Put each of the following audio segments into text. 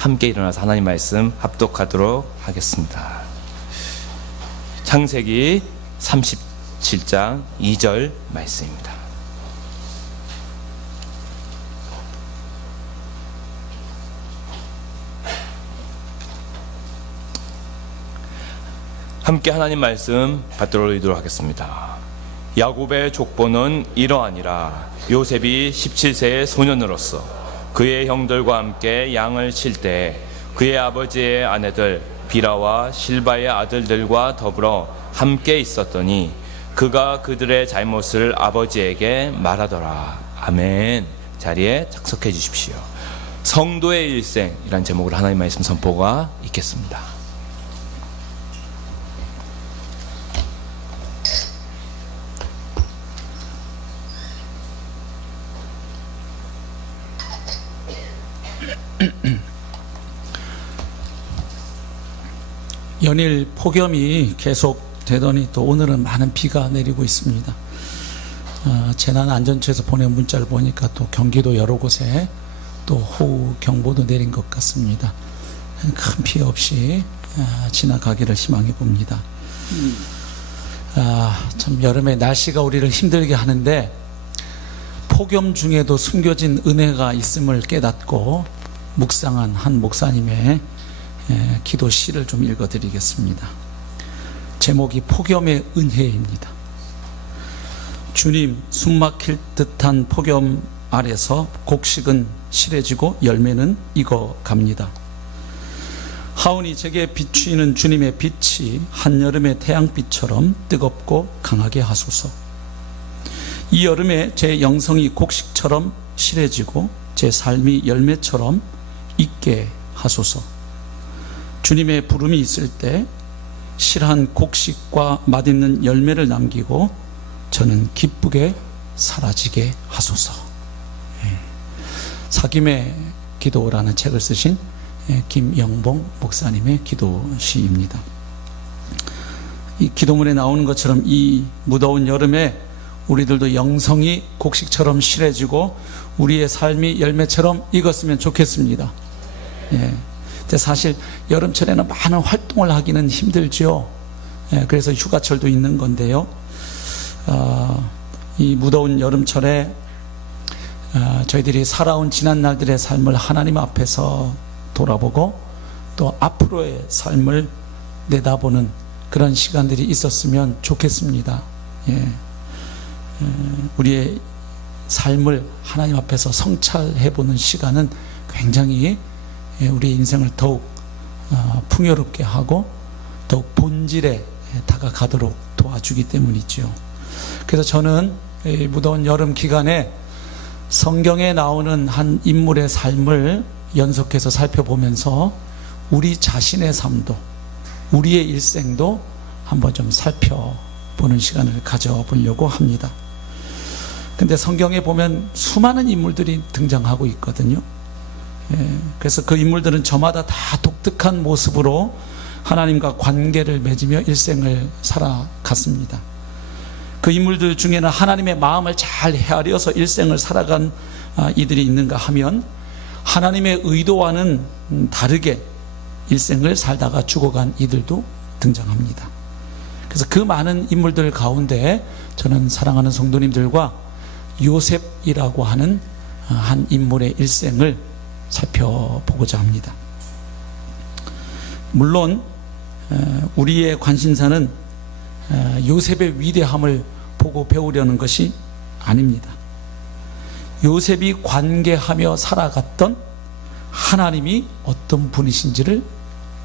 함께 일어나서 하나님 말씀 합독하도록 하겠습니다. 창세기 37장 2절 말씀입니다. 함께 하나님 말씀 받들어 읽도록 하겠습니다. 야곱의 족보는 이러하니라. 요셉이 17세의 소년으로서 그의 형들과 함께 양을 칠 때 그의 아버지의 아내들 비라와 실바의 아들들과 더불어 함께 있었더니 그가 그들의 잘못을 아버지에게 말하더라. 아멘. 자리에 착석해 주십시오. 성도의 일생이란 제목으로 하나님 말씀 선포가 있겠습니다. 연일 폭염이 계속 되더니 또 오늘은 많은 비가 내리고 있습니다. 재난안전처에서 보낸 문자를 보니까 또 경기도 여러 곳에 또 호우 경보도 내린 것 같습니다. 큰 피해 없이 지나가기를 희망해 봅니다. 참 여름에 날씨가 우리를 힘들게 하는데 폭염 중에도 숨겨진 은혜가 있음을 깨닫고 묵상한 한 목사님의 기도 시를 좀 읽어드리겠습니다. 제목이 폭염의 은혜입니다. 주님, 숨막힐 듯한 폭염 아래서 곡식은 실해지고 열매는 익어갑니다. 하오니 제게 비추이는 주님의 빛이 한여름의 태양빛처럼 뜨겁고 강하게 하소서. 이 여름에 제 영성이 곡식처럼 실해지고 제 삶이 열매처럼 익게 하소서. 주님의 부름이 있을 때 실한 곡식과 맛있는 열매를 남기고 저는 기쁘게 사라지게 하소서. 사김의 기도라는 책을 쓰신 김영봉 목사님의 기도시입니다. 이 기도문에 나오는 것처럼 이 무더운 여름에 우리들도 영성이 곡식처럼 실해지고 우리의 삶이 열매처럼 익었으면 좋겠습니다. 근데 사실 여름철에는 많은 활동을 하기는 힘들죠. 그래서 휴가철도 있는 건데요. 이 무더운 여름철에 저희들이 살아온 지난 날들의 삶을 하나님 앞에서 돌아보고 또 앞으로의 삶을 내다보는 그런 시간들이 있었으면 좋겠습니다. 우리의 삶을 하나님 앞에서 성찰해보는 시간은 굉장히 우리 인생을 더욱 풍요롭게 하고 더욱 본질에 다가가도록 도와주기 때문이죠. 그래서 저는 이 무더운 여름 기간에 성경에 나오는 한 인물의 삶을 연속해서 살펴보면서 우리 자신의 삶도 우리의 일생도 한번 좀 살펴보는 시간을 가져보려고 합니다. 근데 성경에 보면 수많은 인물들이 등장하고 있거든요. 그래서 그 인물들은 저마다 다 독특한 모습으로 하나님과 관계를 맺으며 일생을 살아갔습니다. 그 인물들 중에는 하나님의 마음을 잘 헤아려서 일생을 살아간 이들이 있는가 하면 하나님의 의도와는 다르게 일생을 살다가 죽어간 이들도 등장합니다. 그래서 그 많은 인물들 가운데 저는 사랑하는 성도님들과 요셉이라고 하는 한 인물의 일생을 살펴보고자 합니다. 물론 우리의 관심사는 요셉의 위대함을 보고 배우려는 것이 아닙니다. 요셉이 관계하며 살아갔던 하나님이 어떤 분이신지를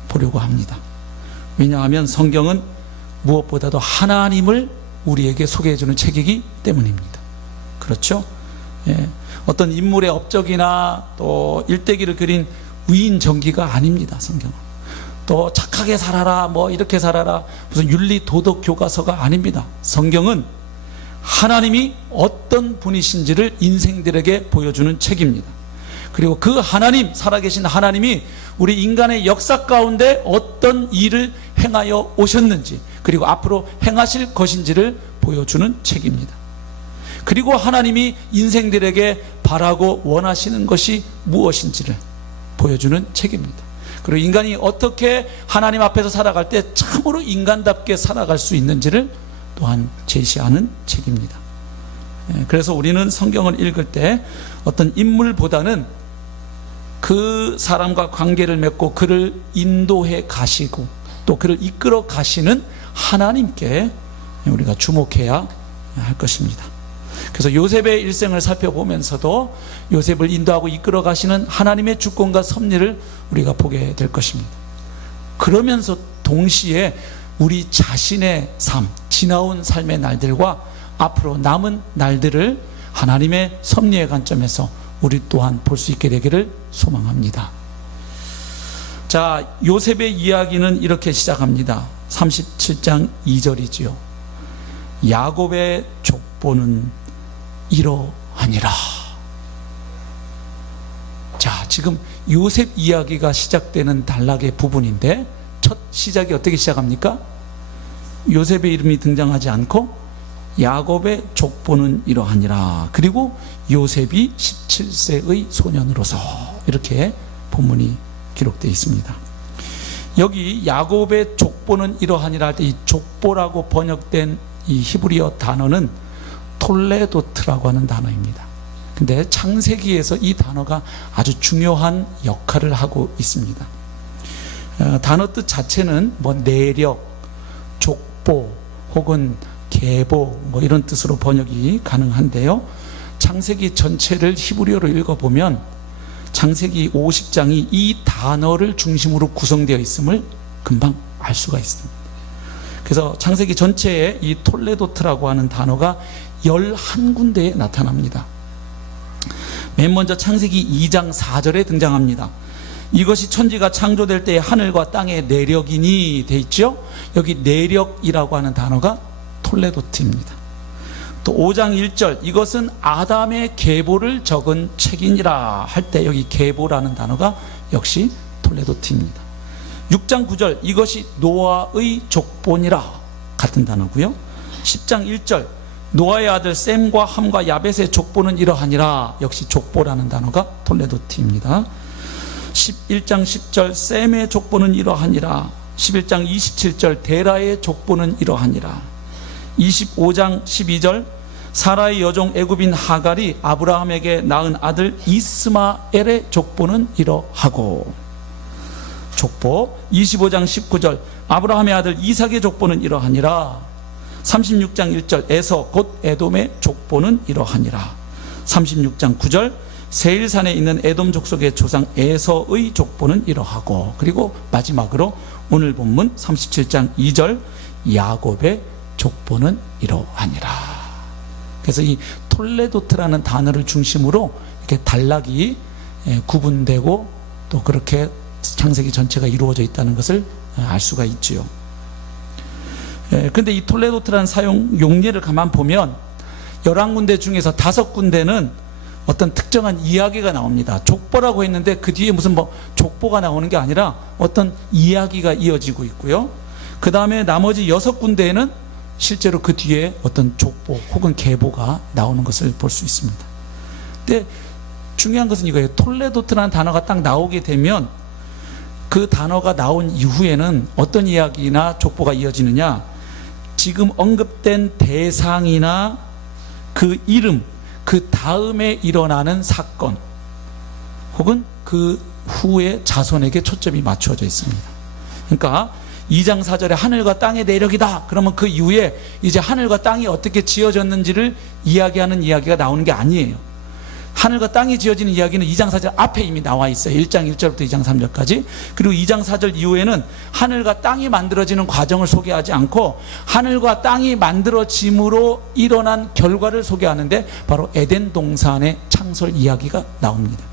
보려고 합니다. 왜냐하면 성경은 무엇보다도 하나님을 우리에게 소개해주는 책이기 때문입니다. 그렇죠? 어떤 인물의 업적이나 또 일대기를 그린 위인전기가 아닙니다. 성경은 또 착하게 살아라 뭐 이렇게 살아라 무슨 윤리 도덕 교과서가 아닙니다. 성경은 하나님이 어떤 분이신지를 인생들에게 보여주는 책입니다. 그리고 그 하나님, 살아계신 하나님이 우리 인간의 역사 가운데 어떤 일을 행하여 오셨는지 그리고 앞으로 행하실 것인지를 보여주는 책입니다. 그리고 하나님이 인생들에게 바라고 원하시는 것이 무엇인지를 보여주는 책입니다. 그리고 인간이 어떻게 하나님 앞에서 살아갈 때 참으로 인간답게 살아갈 수 있는지를 또한 제시하는 책입니다. 그래서 우리는 성경을 읽을 때 어떤 인물보다는 그 사람과 관계를 맺고 그를 인도해 가시고 또 그를 이끌어 가시는 하나님께 우리가 주목해야 할 것입니다. 그래서 요셉의 일생을 살펴보면서도 요셉을 인도하고 이끌어 가시는 하나님의 주권과 섭리를 우리가 보게 될 것입니다. 그러면서 동시에 우리 자신의 삶, 지나온 삶의 날들과 앞으로 남은 날들을 하나님의 섭리의 관점에서 우리 또한 볼 수 있게 되기를 소망합니다. 자, 요셉의 이야기는 이렇게 시작합니다. 37장 2절이지요. 야곱의 족보는 이러하니라. 자, 지금 요셉 이야기가 시작되는 단락의 부분인데 첫 시작이 어떻게 시작합니까? 요셉의 이름이 등장하지 않고 야곱의 족보는 이러하니라. 그리고 요셉이 17세의 소년으로서 이렇게 본문이 기록되어 있습니다. 여기 야곱의 족보는 이러하니라 할 때 이 족보라고 번역된 이 히브리어 단어는 톨레도트라고 하는 단어입니다. 근데 창세기에서 이 단어가 아주 중요한 역할을 하고 있습니다. 단어 뜻 자체는 뭐 내력, 족보 혹은 계보 뭐 이런 뜻으로 번역이 가능한데요. 창세기 전체를 히브리어로 읽어보면 창세기 50장이 이 단어를 중심으로 구성되어 있음을 금방 알 수가 있습니다. 그래서 창세기 전체에 이 톨레도트라고 하는 단어가 11군데에 나타납니다. 맨 먼저 창세기 2장 4절에 등장합니다. 이것이 천지가 창조될 때의 하늘과 땅의 내력이니 돼 있죠. 여기 내력이라고 하는 단어가 톨레도트입니다. 또 5장 1절 이것은 아담의 계보를 적은 책이니라 할 때 여기 계보라는 단어가 역시 톨레도트입니다. 6장 9절 이것이 노아의 족보니라 같은 단어고요. 10장 1절 노아의 아들 셈과 함과 야벳의 족보는 이러하니라 역시 족보라는 단어가 톨레도트입니다. 11장 10절 셈의 족보는 이러하니라. 11장 27절 데라의 족보는 이러하니라. 25장 12절 사라의 여종 애굽인 하갈이 아브라함에게 낳은 아들 이스마엘의 족보는 이러하고 족보. 25장 19절 아브라함의 아들 이삭의 족보는 이러하니라. 36장 1절 에서 곧 에돔의 족보는 이러하니라. 36장 9절 세일산에 있는 에돔 족속의 조상 에서의 족보는 이러하고 그리고 마지막으로 오늘 본문 37장 2절 야곱의 족보는 이러하니라. 그래서 이 톨레도트라는 단어를 중심으로 이렇게 단락이 구분되고 또 그렇게 창세기 전체가 이루어져 있다는 것을 알 수가 있지요. 그런데 이 톨레도트라는 사용 용례를 가만 보면 11군데 중에서 5군데는 어떤 특정한 이야기가 나옵니다. 족보라고 했는데 그 뒤에 무슨 뭐 족보가 나오는 게 아니라 어떤 이야기가 이어지고 있고요. 그 다음에 나머지 6군데에는 실제로 그 뒤에 어떤 족보 혹은 계보가 나오는 것을 볼 수 있습니다. 근데 중요한 것은 이거예요. 톨레도트라는 단어가 딱 나오게 되면 그 단어가 나온 이후에는 어떤 이야기나 족보가 이어지느냐, 지금 언급된 대상이나 그 이름, 그 다음에 일어나는 사건 혹은 그 후에 자손에게 초점이 맞추어져 있습니다. 그러니까 2장 4절에 하늘과 땅의 내력이다. 그러면 그 이후에 이제 하늘과 땅이 어떻게 지어졌는지를 이야기하는 이야기가 나오는 게 아니에요. 하늘과 땅이 지어지는 이야기는 2장 4절 앞에 이미 나와 있어요. 1장 1절부터 2장 3절까지. 그리고 2장 4절 이후에는 하늘과 땅이 만들어지는 과정을 소개하지 않고 하늘과 땅이 만들어짐으로 일어난 결과를 소개하는데 바로 에덴 동산의 창설 이야기가 나옵니다.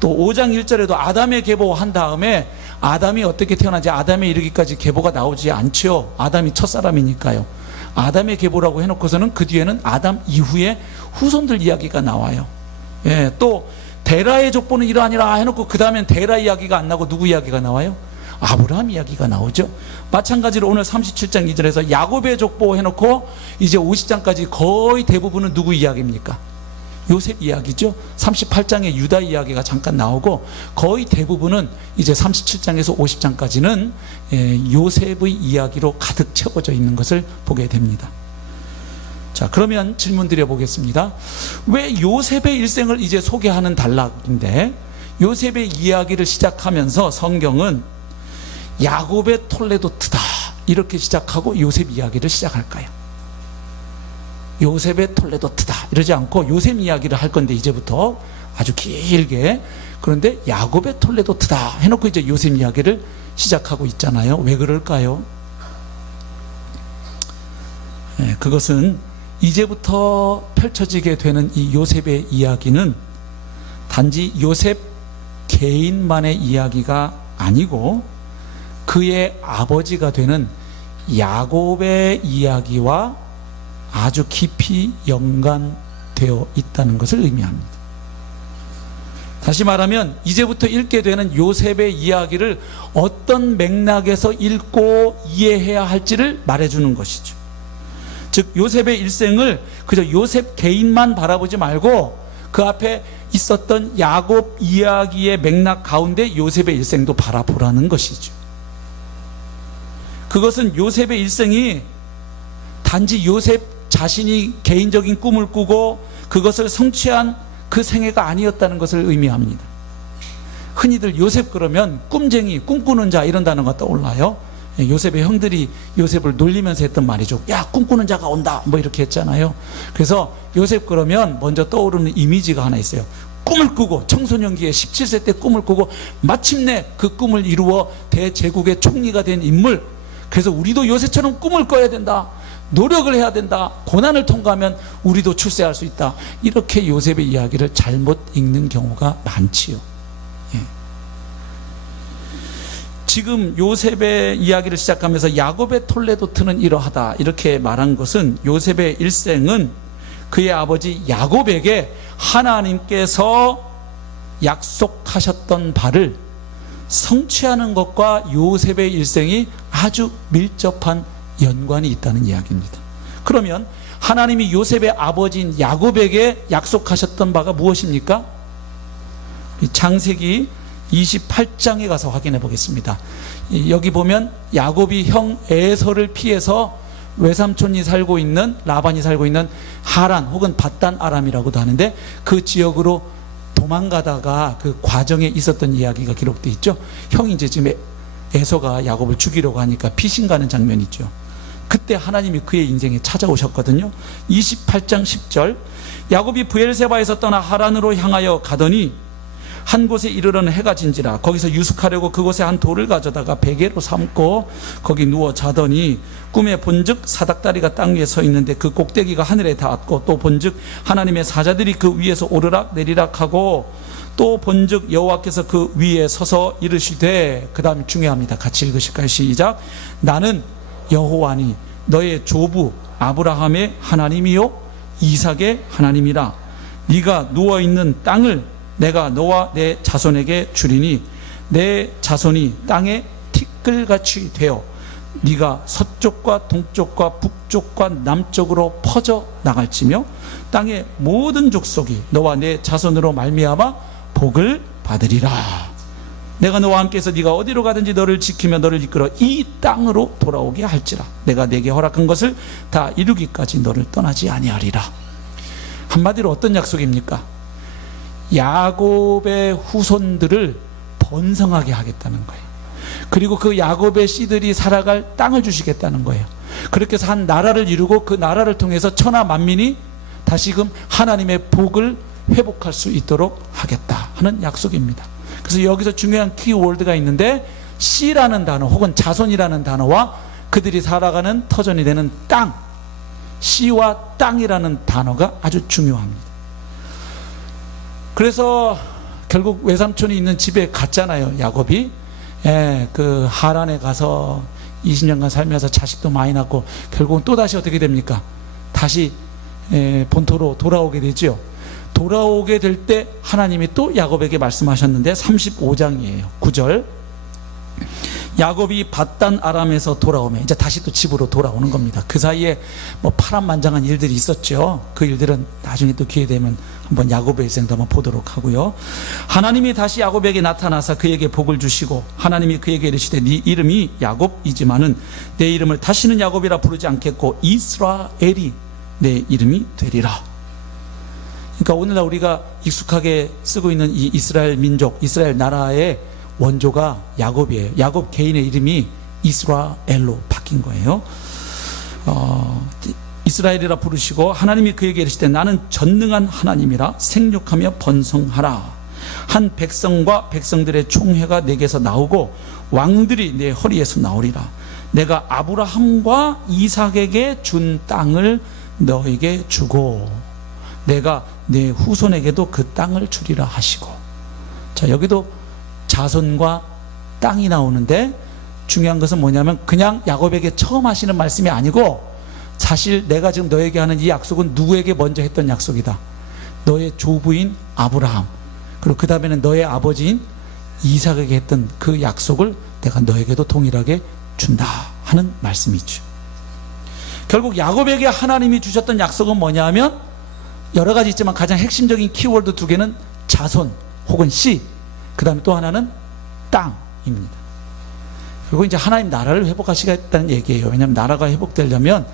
또 5장 1절에도 아담의 계보한 다음에 아담이 어떻게 태어나지 아담에 이르기까지 계보가 나오지 않죠. 아담이 첫사람이니까요. 아담의 계보라고 해놓고서는 그 뒤에는 아담 이후에 후손들 이야기가 나와요. 예, 또 데라의 족보는 이러하니라 해놓고 그 다음엔 데라 이야기가 안 나오고 누구 이야기가 나와요? 아브라함 이야기가 나오죠. 마찬가지로 오늘 37장 2절에서 야곱의 족보 해놓고 이제 50장까지 거의 대부분은 누구 이야기입니까? 요셉 이야기죠. 38장에 유다 이야기가 잠깐 나오고 거의 대부분은 이제 37장에서 50장까지는 요셉의 이야기로 가득 채워져 있는 것을 보게 됩니다. 자, 그러면 질문 드려보겠습니다. 왜 요셉의 일생을 이제 소개하는 단락인데 요셉의 이야기를 시작하면서 성경은 야곱의 톨레도트다 이렇게 시작하고 요셉 이야기를 시작할까요? 요셉의 톨레도트다 이러지 않고 요셉 이야기를 할 건데 이제부터 아주 길게, 그런데 야곱의 톨레도트다 해놓고 이제 요셉 이야기를 시작하고 있잖아요. 왜 그럴까요? 그것은 이제부터 펼쳐지게 되는 이 요셉의 이야기는 단지 요셉 개인만의 이야기가 아니고 그의 아버지가 되는 야곱의 이야기와 아주 깊이 연관되어 있다는 것을 의미합니다. 다시 말하면 이제부터 읽게 되는 요셉의 이야기를 어떤 맥락에서 읽고 이해해야 할지를 말해주는 것이죠. 즉 요셉의 일생을 그저 요셉 개인만 바라보지 말고 그 앞에 있었던 야곱 이야기의 맥락 가운데 요셉의 일생도 바라보라는 것이죠. 그것은 요셉의 일생이 단지 요셉 자신이 개인적인 꿈을 꾸고 그것을 성취한 그 생애가 아니었다는 것을 의미합니다. 흔히들 요셉 그러면 꿈쟁이, 꿈꾸는 자 이런 단어가 떠올라요. 요셉의 형들이 요셉을 놀리면서 했던 말이죠. 야, 꿈꾸는 자가 온다 뭐 이렇게 했잖아요. 그래서 요셉 그러면 먼저 떠오르는 이미지가 하나 있어요. 꿈을 꾸고 청소년기에 17세 때 꿈을 꾸고 마침내 그 꿈을 이루어 대제국의 총리가 된 인물. 그래서 우리도 요셉처럼 꿈을 꿔야 된다, 노력을 해야 된다, 고난을 통과하면 우리도 출세할 수 있다, 이렇게 요셉의 이야기를 잘못 읽는 경우가 많지요. 지금 요셉의 이야기를 시작하면서 야곱의 톨레도트는 이러하다 이렇게 말한 것은 요셉의 일생은 그의 아버지 야곱에게 하나님께서 약속하셨던 바를 성취하는 것과 요셉의 일생이 아주 밀접한 연관이 있다는 이야기입니다. 그러면 하나님이 요셉의 아버지인 야곱에게 약속하셨던 바가 무엇입니까? 창세기 28장에 가서 확인해 보겠습니다. 여기 보면 야곱이 형 에서를 피해서 외삼촌이 살고 있는, 라반이 살고 있는 하란 혹은 밧단 아람이라고도 하는데 그 지역으로 도망가다가 그 과정에 있었던 이야기가 기록되어 있죠. 형이 이제 지금 에서가 야곱을 죽이려고 하니까 피신 가는 장면이 있죠. 그때 하나님이 그의 인생에 찾아오셨거든요. 28장 10절, 야곱이 브엘세바에서 떠나 하란으로 향하여 가더니 한 곳에 이르러는 해가 진지라 거기서 유숙하려고 그곳에 한 돌을 가져다가 베개로 삼고 거기 누워 자더니 꿈에 본즉 사닥다리가 땅 위에 서 있는데 그 꼭대기가 하늘에 닿았고 또 본즉 하나님의 사자들이 그 위에서 오르락 내리락 하고 또 본즉 여호와께서 그 위에 서서 이르시되, 그 다음 중요합니다. 같이 읽으실까요? 시작. 나는 여호와니 너의 조부 아브라함의 하나님이요 이삭의 하나님이라. 네가 누워있는 땅을 내가 너와 내 자손에게 주리니 내 자손이 땅에 티끌같이 되어 네가 서쪽과 동쪽과 북쪽과 남쪽으로 퍼져 나갈지며 땅의 모든 족속이 너와 내 자손으로 말미암아 복을 받으리라. 내가 너와 함께해서 네가 어디로 가든지 너를 지키며 너를 이끌어 이 땅으로 돌아오게 할지라. 내가 내게 허락한 것을 다 이루기까지 너를 떠나지 아니하리라. 한마디로 어떤 약속입니까? 야곱의 후손들을 번성하게 하겠다는 거예요. 그리고 그 야곱의 씨들이 살아갈 땅을 주시겠다는 거예요. 그렇게 해서 한 나라를 이루고 그 나라를 통해서 천하 만민이 다시금 하나님의 복을 회복할 수 있도록 하겠다 하는 약속입니다. 그래서 여기서 중요한 키워드가 있는데 씨라는 단어 혹은 자손이라는 단어와 그들이 살아가는 터전이 되는 땅, 씨와 땅이라는 단어가 아주 중요합니다. 그래서 결국 외삼촌이 있는 집에 갔잖아요. 야곱이 그 하란에 가서 20년간 살면서 자식도 많이 낳고 결국은 또다시 어떻게 됩니까? 다시 본토로 돌아오게 되죠. 돌아오게 될 때 하나님이 또 야곱에게 말씀하셨는데 35장이에요. 9절, 야곱이 밧단 아람에서 돌아오면 이제 다시 또 집으로 돌아오는 겁니다. 그 사이에 뭐 파란만장한 일들이 있었죠. 그 일들은 나중에 또 기회 되면 한번 야곱의 일생도 한번 보도록 하고요. 하나님이 다시 야곱에게 나타나서 그에게 복을 주시고 하나님이 그에게 이르시되 네 이름이 야곱이지만은 내 이름을 다시는 야곱이라 부르지 않겠고 이스라엘이 내 이름이 되리라. 그러니까 오늘날 우리가 익숙하게 쓰고 있는 이 이스라엘 민족, 이스라엘 나라의 원조가 야곱이에요. 야곱 개인의 이름이 이스라엘로 바뀐 거예요. 이스라엘이라 부르시고 하나님이 그에게 이르시되 나는 전능한 하나님이라 생육하며 번성하라. 한 백성과 백성들의 총회가 내게서 나오고 왕들이 내 허리에서 나오리라. 내가 아브라함과 이삭에게 준 땅을 너에게 주고 내가 내 후손에게도 그 땅을 주리라 하시고. 자, 여기도 자손과 땅이 나오는데 중요한 것은 뭐냐면 그냥 야곱에게 처음 하시는 말씀이 아니고 사실 내가 지금 너에게 하는 이 약속은 누구에게 먼저 했던 약속이다. 너의 조부인 아브라함, 그리고 그 다음에는 너의 아버지인 이삭에게 했던 그 약속을 내가 너에게도 동일하게 준다 하는 말씀이죠. 결국 야곱에게 하나님이 주셨던 약속은 뭐냐면 여러 가지 있지만 가장 핵심적인 키워드 두 개는 자손 혹은 씨, 그 다음에 또 하나는 땅입니다. 그리고 이제 하나님 나라를 회복하시겠다는 얘기예요. 왜냐하면 나라가 회복되려면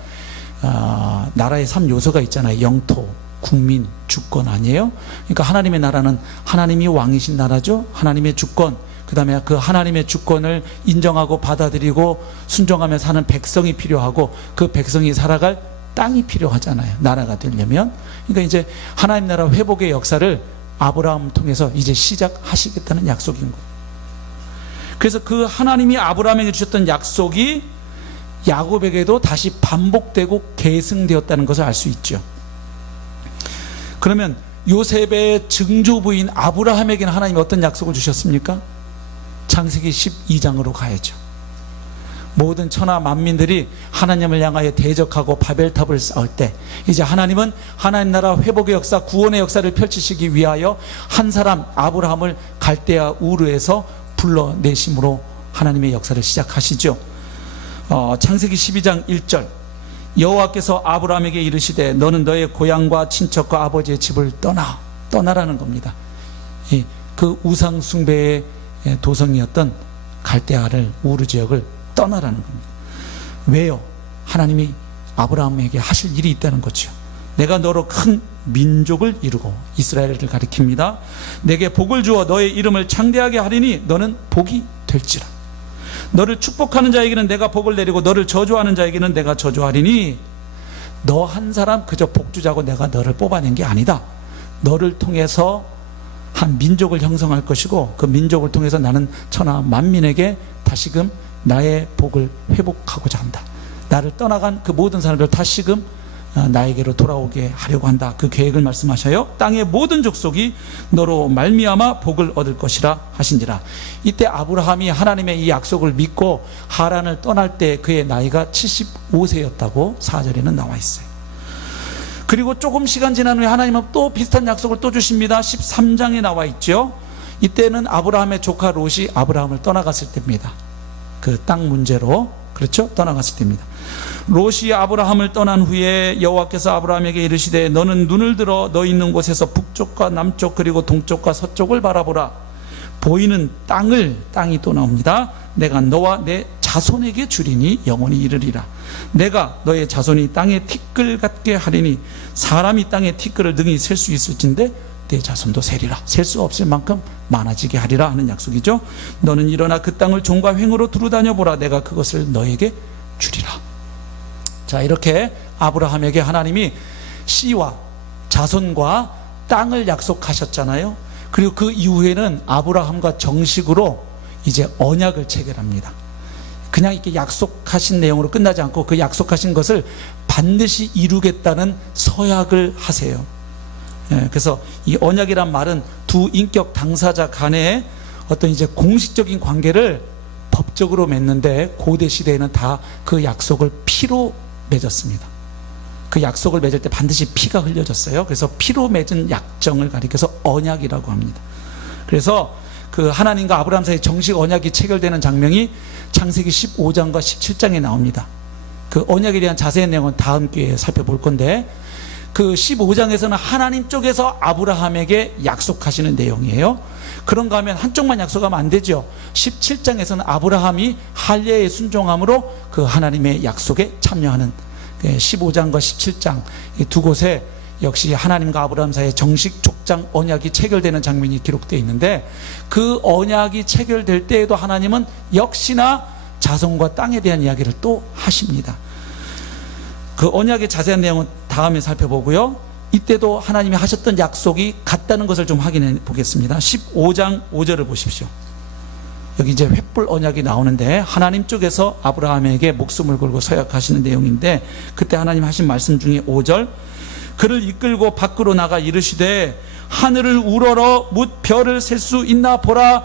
나라의 3요소가 있잖아요. 영토, 국민, 주권 아니에요? 그러니까 하나님의 나라는 하나님이 왕이신 나라죠. 하나님의 주권, 그 다음에 그 하나님의 주권을 인정하고 받아들이고 순종하며 사는 백성이 필요하고 그 백성이 살아갈 땅이 필요하잖아요. 나라가 되려면. 그러니까 이제 하나님 나라 회복의 역사를 아브라함을 통해서 이제 시작하시겠다는 약속인 거예요. 그래서 그 하나님이 아브라함에게 주셨던 약속이 야곱에게도 다시 반복되고 계승되었다는 것을 알 수 있죠. 그러면 요셉의 증조부인 아브라함에게는 하나님이 어떤 약속을 주셨습니까? 창세기 12장으로 가야죠. 모든 천하 만민들이 하나님을 향하여 대적하고 바벨탑을 쌓을 때 이제 하나님은 하나님 나라 회복의 역사, 구원의 역사를 펼치시기 위하여 한 사람 아브라함을 갈대아 우르에서 불러내심으로 하나님의 역사를 시작하시죠. 창세기 12장 1절 여호와께서 아브라함에게 이르시되 너는 너의 고향과 친척과 아버지의 집을 떠나라는 겁니다. 그 우상 숭배의 도성이었던 갈대아를 우르 지역을 떠나라는 겁니다. 왜요? 하나님이 아브라함에게 하실 일이 있다는 거죠. 내가 너로 큰 민족을 이루고 이스라엘을 가리킵니다. 내게 복을 주어 너의 이름을 창대하게 하리니 너는 복이 될지라. 너를 축복하는 자에게는 내가 복을 내리고 너를 저주하는 자에게는 내가 저주하리니 너 한 사람 그저 복주자고 내가 너를 뽑아낸 게 아니다. 너를 통해서 한 민족을 형성할 것이고 그 민족을 통해서 나는 천하 만민에게 다시금 나의 복을 회복하고자 한다. 나를 떠나간 그 모든 사람들 다시금 나에게로 돌아오게 하려고 한다. 그 계획을 말씀하셔요. 땅의 모든 족속이 너로 말미암아 복을 얻을 것이라 하신지라. 이때 아브라함이 하나님의 이 약속을 믿고 하란을 떠날 때 그의 나이가 75세였다고 4절에는 나와 있어요. 그리고 조금 시간 지난 후에 하나님은 또 비슷한 약속을 또 주십니다. 13장에 나와 있죠. 이때는 아브라함의 조카 롯이 아브라함을 떠나갔을 때입니다. 그 땅 문제로, 그렇죠? 떠나갔을 때입니다. 롯이 아브라함을 떠난 후에 여호와께서 아브라함에게 이르시되 너는 눈을 들어 너 있는 곳에서 북쪽과 남쪽 그리고 동쪽과 서쪽을 바라보라. 보이는 땅이 또 나옵니다. 내가 너와 내 자손에게 주리니 영원히 이르리라. 내가 너의 자손이 땅의 티끌 같게 하리니 사람이 땅의 티끌을 능히 셀 수 있을진데 내 자손도 세리라. 셀 수 없을 만큼 많아지게 하리라 하는 약속이죠. 너는 일어나 그 땅을 종과 횡으로 두루 다녀보라. 내가 그것을 너에게 주리라. 자, 이렇게 아브라함에게 하나님이 씨와 자손과 땅을 약속하셨잖아요. 그리고 그 이후에는 아브라함과 정식으로 이제 언약을 체결합니다. 그냥 이렇게 약속하신 내용으로 끝나지 않고 그 약속하신 것을 반드시 이루겠다는 서약을 하세요. 그래서 이 언약이란 말은 두 인격 당사자 간의 어떤 이제 공식적인 관계를 법적으로 맺는데 고대 시대에는 다 그 약속을 피로 맺었습니다. 그 약속을 맺을 때 반드시 피가 흘려졌어요. 그래서 피로 맺은 약정을 가리켜서 언약이라고 합니다. 그래서 그 하나님과 아브라함 사이 정식 언약이 체결되는 장면이 창세기 15장과 17장에 나옵니다. 그 언약에 대한 자세한 내용은 다음 기회에 살펴볼 건데, 그 15장에서는 하나님 쪽에서 아브라함에게 약속하시는 내용이에요. 그런가 하면 한쪽만 약속하면 안 되죠. 17장에서는 아브라함이 할례에 순종함으로 그 하나님의 약속에 참여하는 15장과 17장 이 두 곳에 역시 하나님과 아브라함 사이의 정식 족장 언약이 체결되는 장면이 기록되어 있는데, 그 언약이 체결될 때에도 하나님은 역시나 자손과 땅에 대한 이야기를 또 하십니다. 그 언약의 자세한 내용은 다음에 살펴보고요. 이때도 하나님이 하셨던 약속이 같다는 것을 좀 확인해 보겠습니다. 15장 5절을 보십시오. 여기 이제 횃불 언약이 나오는데 하나님 쪽에서 아브라함에게 목숨을 걸고 서약하시는 내용인데, 그때 하나님 하신 말씀 중에 5절, 그를 이끌고 밖으로 나가 이르시되 하늘을 우러러 뭇 별을 셀 수 있나 보라.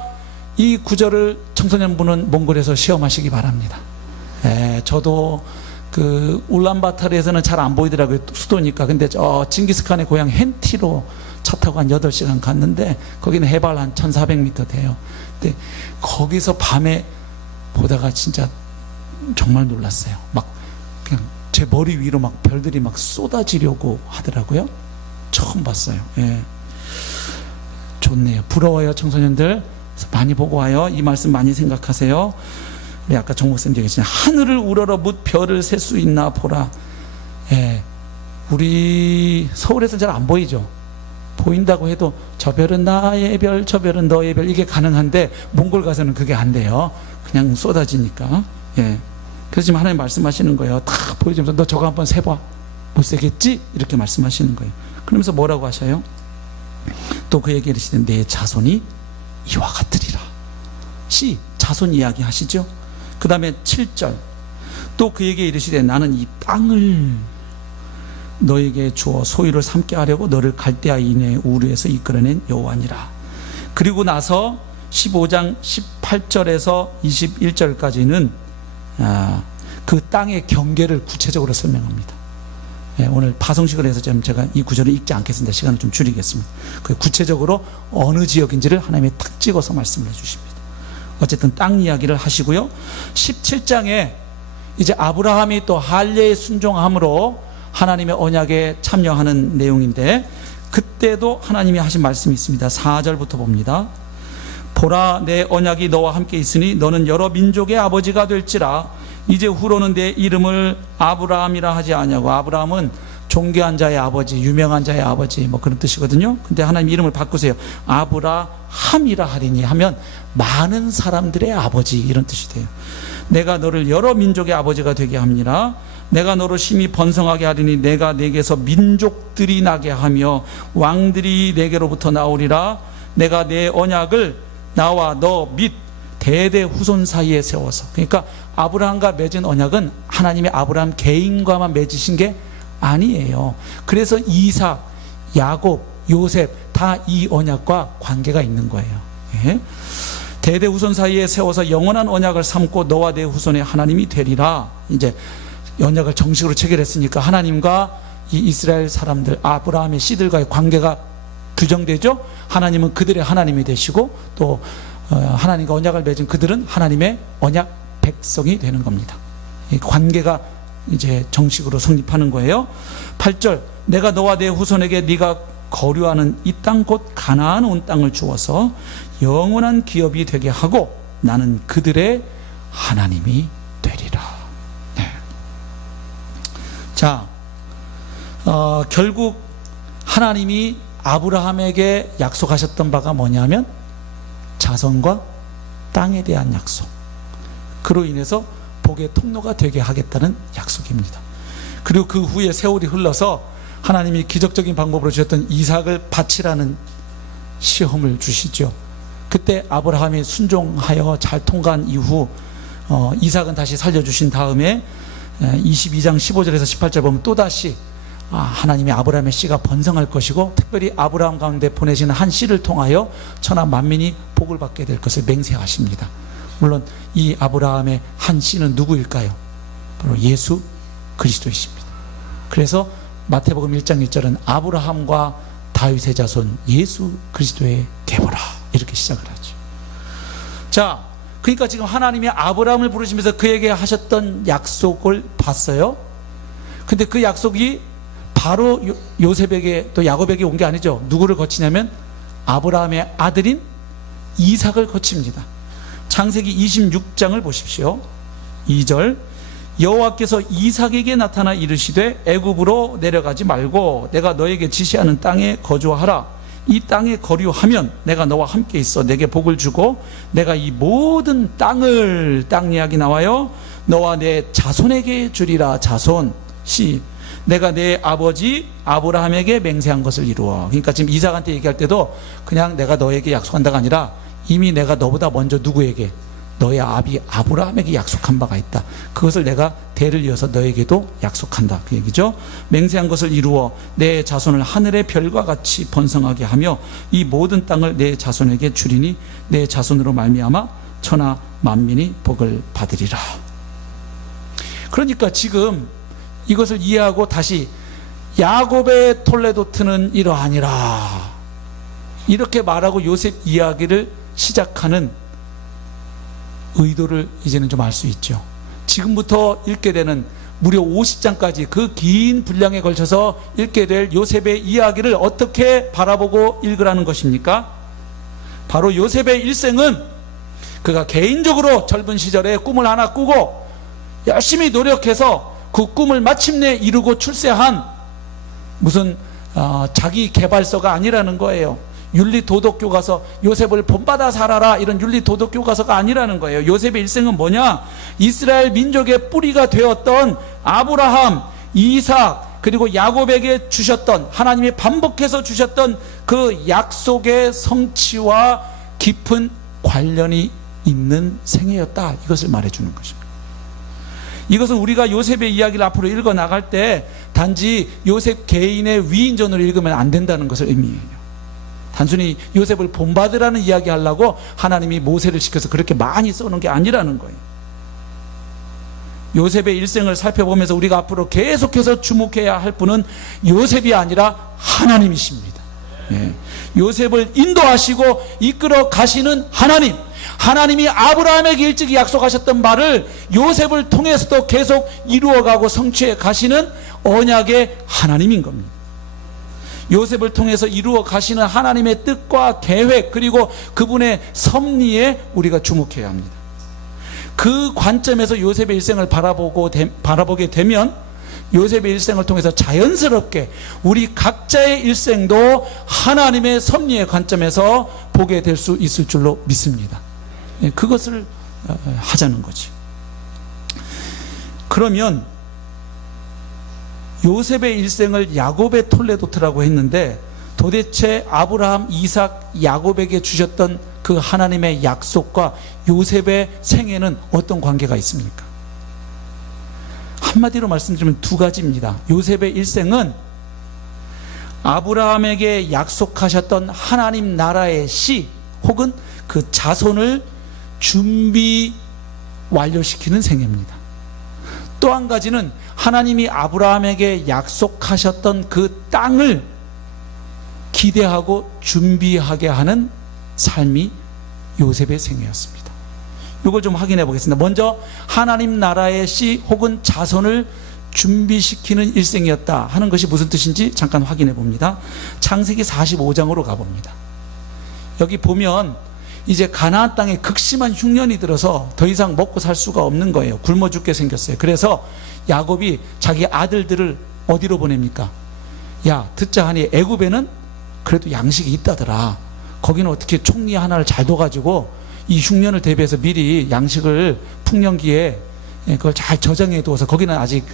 이 구절을 청소년분은 몽골에서 시험하시기 바랍니다. 저도 그 울란바타르에서는 잘 안 보이더라고요. 수도니까. 근데 저 징기스칸의 고향 hen티로 차 타고 한 8시간 갔는데 거기는 해발 한 1400m 돼요. 근데 거기서 밤에 보다가 진짜 정말 놀랐어요. 막 그냥 제 머리 위로 막 별들이 막 쏟아지려고 하더라고요. 처음 봤어요. 예. 좋네요. 부러워요, 청소년들. 많이 보고 와요. 이 말씀 많이 생각하세요. 우리 아까 정 목사님 얘기했잖아요. 하늘을 우러러 뭇 별을 셀 수 있나 보라. 예. 우리 서울에서는 잘 안 보이죠. 보인다고 해도 저 별은 나의 별, 저 별은 너의 별, 이게 가능한데 몽골 가서는 그게 안 돼요. 그냥 쏟아지니까. 예. 그래서 지금 하나님 말씀하시는 거예요. 다 보여주면서 너 저거 한번 세봐. 못 세겠지? 이렇게 말씀하시는 거예요. 그러면서 뭐라고 하셔요? 또 그 얘기를 하시는데 내 자손이 이와 같으리라. 자손 이야기 하시죠. 그 다음에 7절, 또 그에게 이르시되 나는 이 땅을 너에게 주어 소유를 삼게 하려고 너를 갈대아 인의 우르에서 이끌어낸 여호와니라. 그리고 나서 15장 18절에서 21절까지는 그 땅의 경계를 구체적으로 설명합니다. 오늘 파송식을 해서 제가 이 구절을 읽지 않겠습니다. 시간을 좀 줄이겠습니다. 그 구체적으로 어느 지역인지를 하나님이 탁 찍어서 말씀을 해주십니다. 어쨌든 땅 이야기를 하시고요. 17장에 이제 아브라함이 또 할례에 순종함으로 하나님의 언약에 참여하는 내용인데, 그때도 하나님이 하신 말씀이 있습니다. 4절부터 봅니다. 보라, 내 언약이 너와 함께 있으니 너는 여러 민족의 아버지가 될지라. 이제 후로는 내 이름을 아브라함이라 하지 아니하고, 아브라함은 존귀한 자의 아버지, 유명한 자의 아버지, 뭐 그런 뜻이거든요. 근데 하나님 이름을 바꾸세요. 아브라함이라 하리니 하면 많은 사람들의 아버지, 이런 뜻이 돼요. 내가 너를 여러 민족의 아버지가 되게 합니다. 내가 너를 심히 번성하게 하리니 내가 내게서 민족들이 나게 하며 왕들이 내게로부터 나오리라. 내가 내 언약을 나와 너 및 대대 후손 사이에 세워서, 그러니까 아브라함과 맺은 언약은 하나님의 아브라함 개인과만 맺으신 게 아니에요. 그래서 이삭, 야곱, 요셉 다 이 언약과 관계가 있는 거예요. 예? 대대 후손 사이에 세워서 영원한 언약을 삼고 너와 내 후손의 하나님이 되리라. 이제 언약을 정식으로 체결했으니까 하나님과 이 이스라엘 사람들, 아브라함의 씨들과의 관계가 규정되죠. 하나님은 그들의 하나님이 되시고 또 하나님과 언약을 맺은 그들은 하나님의 언약 백성이 되는 겁니다. 이 관계가 이제 정식으로 성립하는 거예요. 8절, 내가 너와 내 후손에게 네가 거류하는 이 땅 곧 가나안 온 땅을 주어서 영원한 기업이 되게 하고 나는 그들의 하나님이 되리라. 네. 자, 결국 하나님이 아브라함에게 약속하셨던 바가 뭐냐면 자손과 땅에 대한 약속, 그로 인해서 복의 통로가 되게 하겠다는 약속입니다. 그리고 그 후에 세월이 흘러서 하나님이 기적적인 방법으로 주셨던 이삭을 바치라는 시험을 주시죠. 그때 아브라함이 순종하여 잘 통과한 이후 이삭은 다시 살려주신 다음에 22장 15절에서 18절 보면 또다시 하나님이 아브라함의 씨가 번성할 것이고 특별히 아브라함 가운데 보내시는 한 씨를 통하여 천하 만민이 복을 받게 될 것을 맹세하십니다. 물론 이 아브라함의 한 씨는 누구일까요? 바로 예수 그리스도이십니다. 그래서 마태복음 1장 1절은 아브라함과 다윗의 자손 예수 그리스도의 계보라 이렇게 시작을 하죠. 자, 그러니까 지금 하나님이 아브라함을 부르시면서 그에게 하셨던 약속을 봤어요. 근데 그 약속이 바로 요셉에게 또 야곱에게 온 게 아니죠. 누구를 거치냐면 아브라함의 아들인 이삭을 거칩니다. 창세기 26장을 보십시오. 2절, 여호와께서 이삭에게 나타나 이르시되 애굽으로 내려가지 말고 내가 너에게 지시하는 땅에 거주하라. 이 땅에 거류하면 내가 너와 함께 있어 내게 복을 주고 내가 이 모든 땅을, 땅 이야기 나와요, 너와 내 자손에게 주리라. 자손, 시, 내가 내 아버지 아브라함에게 맹세한 것을 이루어. 그러니까 지금 이삭한테 얘기할 때도 그냥 내가 너에게 약속한다가 아니라 이미 내가 너보다 먼저 누구에게, 너의 아비 아브라함에게 약속한 바가 있다. 그것을 내가 대를 이어서 너에게도 약속한다, 그 얘기죠. 맹세한 것을 이루어 내 자손을 하늘의 별과 같이 번성하게 하며 이 모든 땅을 내 자손에게 주리니 내 자손으로 말미암아 천하 만민이 복을 받으리라. 그러니까 지금 이것을 이해하고 다시 야곱의 톨레도트는 이러하니라 이렇게 말하고 요셉 이야기를 시작하는 의도를 이제는 좀 알 수 있죠. 지금부터 읽게 되는 무려 50장까지 그 긴 분량에 걸쳐서 읽게 될 요셉의 이야기를 어떻게 바라보고 읽으라는 것입니까? 바로 요셉의 일생은 그가 개인적으로 젊은 시절에 꿈을 하나 꾸고 열심히 노력해서 그 꿈을 마침내 이루고 출세한 무슨 자기 개발서가 아니라는 거예요. 윤리도덕교과서, 요셉을 본받아 살아라, 이런 윤리도덕교과서가 아니라는 거예요. 요셉의 일생은 뭐냐? 이스라엘 민족의 뿌리가 되었던 아브라함, 이삭, 그리고 야곱에게 주셨던, 하나님이 반복해서 주셨던 그 약속의 성취와 깊은 관련이 있는 생애였다, 이것을 말해주는 것입니다. 이것은 우리가 요셉의 이야기를 앞으로 읽어 나갈 때 단지 요셉 개인의 위인전으로 읽으면 안 된다는 것을 의미해요. 단순히 요셉을 본받으라는 이야기 하려고 하나님이 모세를 시켜서 그렇게 많이 써놓은 게 아니라는 거예요. 요셉의 일생을 살펴보면서 우리가 앞으로 계속해서 주목해야 할 분은 요셉이 아니라 하나님이십니다. 예. 요셉을 인도하시고 이끌어 가시는 하나님, 하나님이 아브라함에게 일찍이 약속하셨던 말을 요셉을 통해서도 계속 이루어가고 성취해 가시는 언약의 하나님인 겁니다. 요셉을 통해서 이루어 가시는 하나님의 뜻과 계획, 그리고 그분의 섭리에 우리가 주목해야 합니다. 그 관점에서 요셉의 일생을 바라보게 되면 요셉의 일생을 통해서 자연스럽게 우리 각자의 일생도 하나님의 섭리의 관점에서 보게 될 수 있을 줄로 믿습니다. 그것을 하자는 거지. 그러면 요셉의 일생을 야곱의 톨레도트라고 했는데 도대체 아브라함, 이삭, 야곱에게 주셨던 그 하나님의 약속과 요셉의 생애는 어떤 관계가 있습니까? 한마디로 말씀드리면 두 가지입니다. 요셉의 일생은 아브라함에게 약속하셨던 하나님 나라의 씨 혹은 그 자손을 준비 완료시키는 생애입니다. 또 한 가지는 하나님이 아브라함에게 약속하셨던 그 땅을 기대하고 준비하게 하는 삶이 요셉의 생애였습니다. 이걸 좀 확인해 보겠습니다. 먼저 하나님 나라의 씨 혹은 자손을 준비시키는 일생이었다 하는 것이 무슨 뜻인지 잠깐 확인해 봅니다. 창세기 45장으로 가봅니다. 여기 보면 이제 가나안 땅에 극심한 흉년이 들어서 더 이상 먹고 살 수가 없는 거예요. 굶어 죽게 생겼어요. 그래서 야곱이 자기 아들들을 어디로 보냅니까? 야, 듣자 하니 애굽에는 그래도 양식이 있다더라. 거기는 어떻게 총리 하나를 잘 둬가지고 이 흉년을 대비해서 미리 양식을 풍년기에 그걸 잘 저장해 두어서 거기는 아직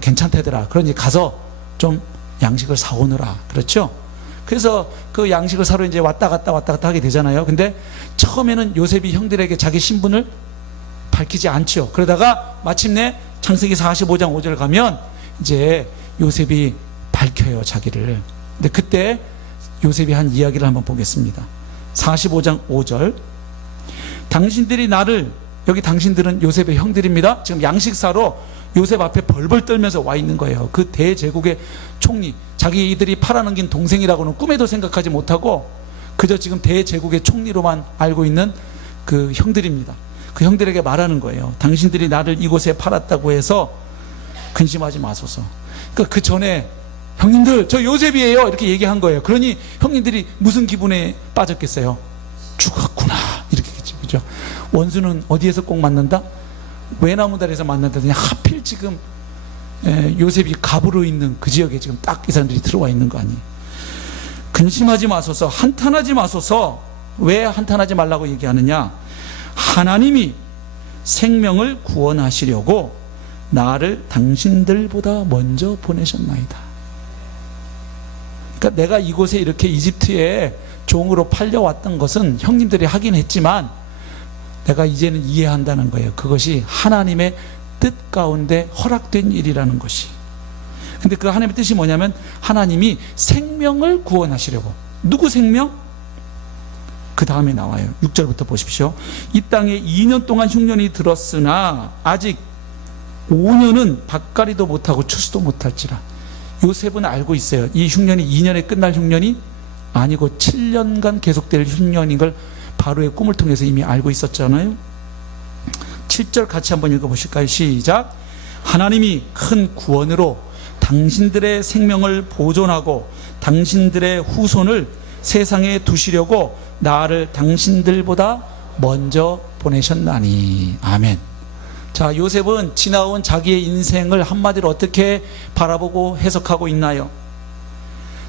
괜찮다더라. 그러니 가서 좀 양식을 사오느라. 그렇죠? 그래서 그 양식을 사러 이제 왔다 갔다 하게 되잖아요. 근데 처음에는 요셉이 형들에게 자기 신분을 밝히지 않죠. 그러다가 마침내 창세기 45장 5절 가면 이제 요셉이 밝혀요, 자기를. 근데 그때 요셉이 한 이야기를 한번 보겠습니다. 45장 5절. 당신들이 나를, 여기 당신들은 요셉의 형들입니다. 지금 양식 사러 요셉 앞에 벌벌 떨면서 와 있는 거예요. 그 대제국의 총리, 자기들이 팔아넘긴 동생이라고는 꿈에도 생각하지 못하고 그저 지금 대제국의 총리로만 알고 있는 그 형들입니다. 그 형들에게 말하는 거예요. 당신들이 나를 이곳에 팔았다고 해서 근심하지 마소서. 그러니까 그 전에 형님들 저 요셉이에요 이렇게 얘기한 거예요. 그러니 형님들이 무슨 기분에 빠졌겠어요? 죽었구나 이렇게겠죠. 그죠? 원수는 어디에서 꼭 만난다? 외나무다리에서 만난다더니 하필 지금 요셉이 갑으로 있는 그 지역에 지금 딱 이 사람들이 들어와 있는 거 아니에요. 근심하지 마소서, 한탄하지 마소서. 왜 한탄하지 말라고 얘기하느냐? 하나님이 생명을 구원하시려고 나를 당신들보다 먼저 보내셨나이다. 그러니까 내가 이곳에 이렇게 이집트에 종으로 팔려왔던 것은 형님들이 하긴 했지만 내가 이제는 이해한다는 거예요. 그것이 하나님의 뜻 가운데 허락된 일이라는 것이. 근데 그 하나님의 뜻이 뭐냐면 하나님이 생명을 구원하시려고. 누구 생명? 그 다음에 나와요. 6절부터 보십시오. 이 땅에 2년 동안 흉년이 들었으나 아직 5년은 밭가리도 못하고 추수도 못할지라. 요셉은 알고 있어요. 이 흉년이 2년에 끝날 흉년이 아니고 7년간 계속될 흉년인 걸 바로의 꿈을 통해서 이미 알고 있었잖아요. 7절 같이 한번 읽어보실까요? 시작. 하나님이 큰 구원으로 당신들의 생명을 보존하고 당신들의 후손을 세상에 두시려고 나를 당신들보다 먼저 보내셨나니. 아멘. 자, 요셉은 지나온 자기의 인생을 한마디로 어떻게 바라보고 해석하고 있나요?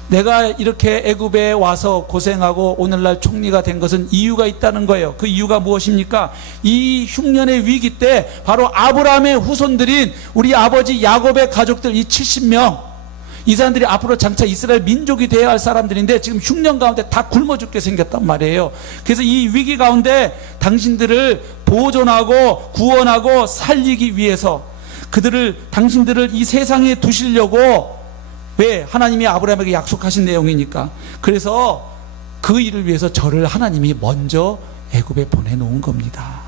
내가 이렇게 애굽에 와서 고생하고 오늘날 총리가 된 것은 이유가 있다는 거예요. 그 이유가 무엇입니까? 이 흉년의 위기 때 바로 아브라함의 후손들인 우리 아버지 야곱의 가족들 이 70명, 이 사람들이 앞으로 장차 이스라엘 민족이 되어야 할 사람들인데 지금 흉년 가운데 다 굶어 죽게 생겼단 말이에요. 그래서 이 위기 가운데 당신들을 보존하고 구원하고 살리기 위해서 당신들을 이 세상에 두시려고. 왜? 하나님이 아브라함에게 약속하신 내용이니까. 그래서 그 일을 위해서 저를 하나님이 먼저 애굽에 보내놓은 겁니다.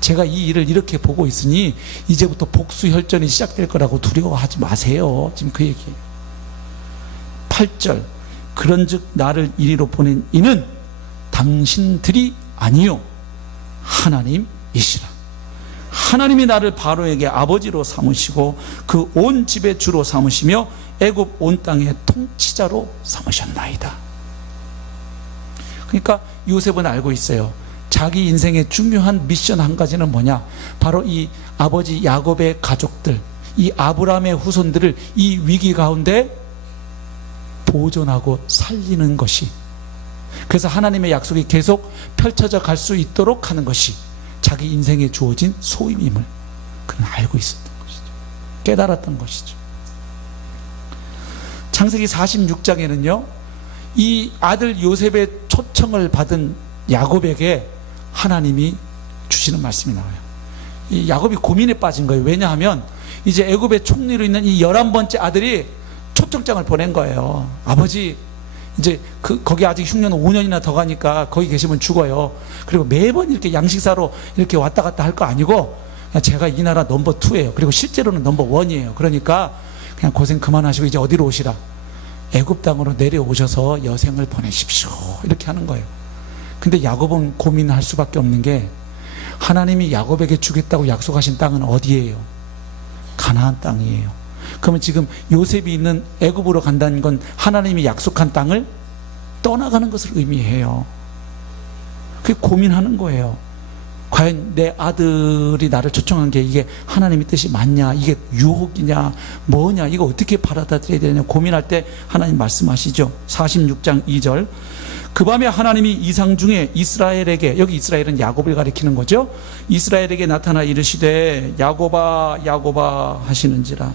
제가 이 일을 이렇게 보고 있으니 이제부터 복수혈전이 시작될 거라고 두려워하지 마세요. 지금 그 얘기예요. 8절. 그런즉 나를 이리로 보낸 이는 당신들이 아니요 하나님이시라. 하나님이 나를 바로에게 아버지로 삼으시고 그 온 집의 주로 삼으시며 애굽 온 땅의 통치자로 삼으셨나이다. 그러니까 요셉은 알고 있어요. 자기 인생의 중요한 미션 한 가지는 뭐냐? 바로 이 아버지 야곱의 가족들, 이 아브라함의 후손들을 이 위기 가운데 보존하고 살리는 것이, 그래서 하나님의 약속이 계속 펼쳐져 갈 수 있도록 하는 것이 자기 인생에 주어진 소임임을 그는 알고 있었던 것이죠. 깨달았던 것이죠. 창세기 46장에는요 이 아들 요셉의 초청을 받은 야곱에게 하나님이 주시는 말씀이 나와요. 이 야곱이 고민에 빠진 거예요. 왜냐하면 이제 애굽의 총리로 있는 이 11번째 아들이 초청장을 보낸 거예요. 아버지 이제 거기 아직 흉년 5년이나 더 가니까 거기 계시면 죽어요. 그리고 매번 이렇게 양식사로 이렇게 왔다 갔다 할 거 아니고 제가 이 나라 넘버 2예요. 그리고 실제로는 넘버 1이에요. 그러니까 그냥 고생 그만하시고 이제 어디로 오시라? 애굽 땅으로 내려오셔서 여생을 보내십시오. 이렇게 하는 거예요. 근데 야곱은 고민할 수밖에 없는 게 하나님이 야곱에게 주겠다고 약속하신 땅은 어디예요? 가나안 땅이에요. 그러면 지금 요셉이 있는 애굽으로 간다는 건 하나님이 약속한 땅을 떠나가는 것을 의미해요. 그게 고민하는 거예요. 과연 내 아들이 나를 초청한 게 이게 하나님의 뜻이 맞냐, 이게 유혹이냐, 뭐냐, 이거 어떻게 받아들여야 되냐 고민할 때 하나님 말씀하시죠. 46장 2절. 그 밤에 하나님이 이상 중에 이스라엘에게, 여기 이스라엘은 야곱을 가리키는 거죠. 이스라엘에게 나타나 이르시되 야곱아 야곱아 하시는지라.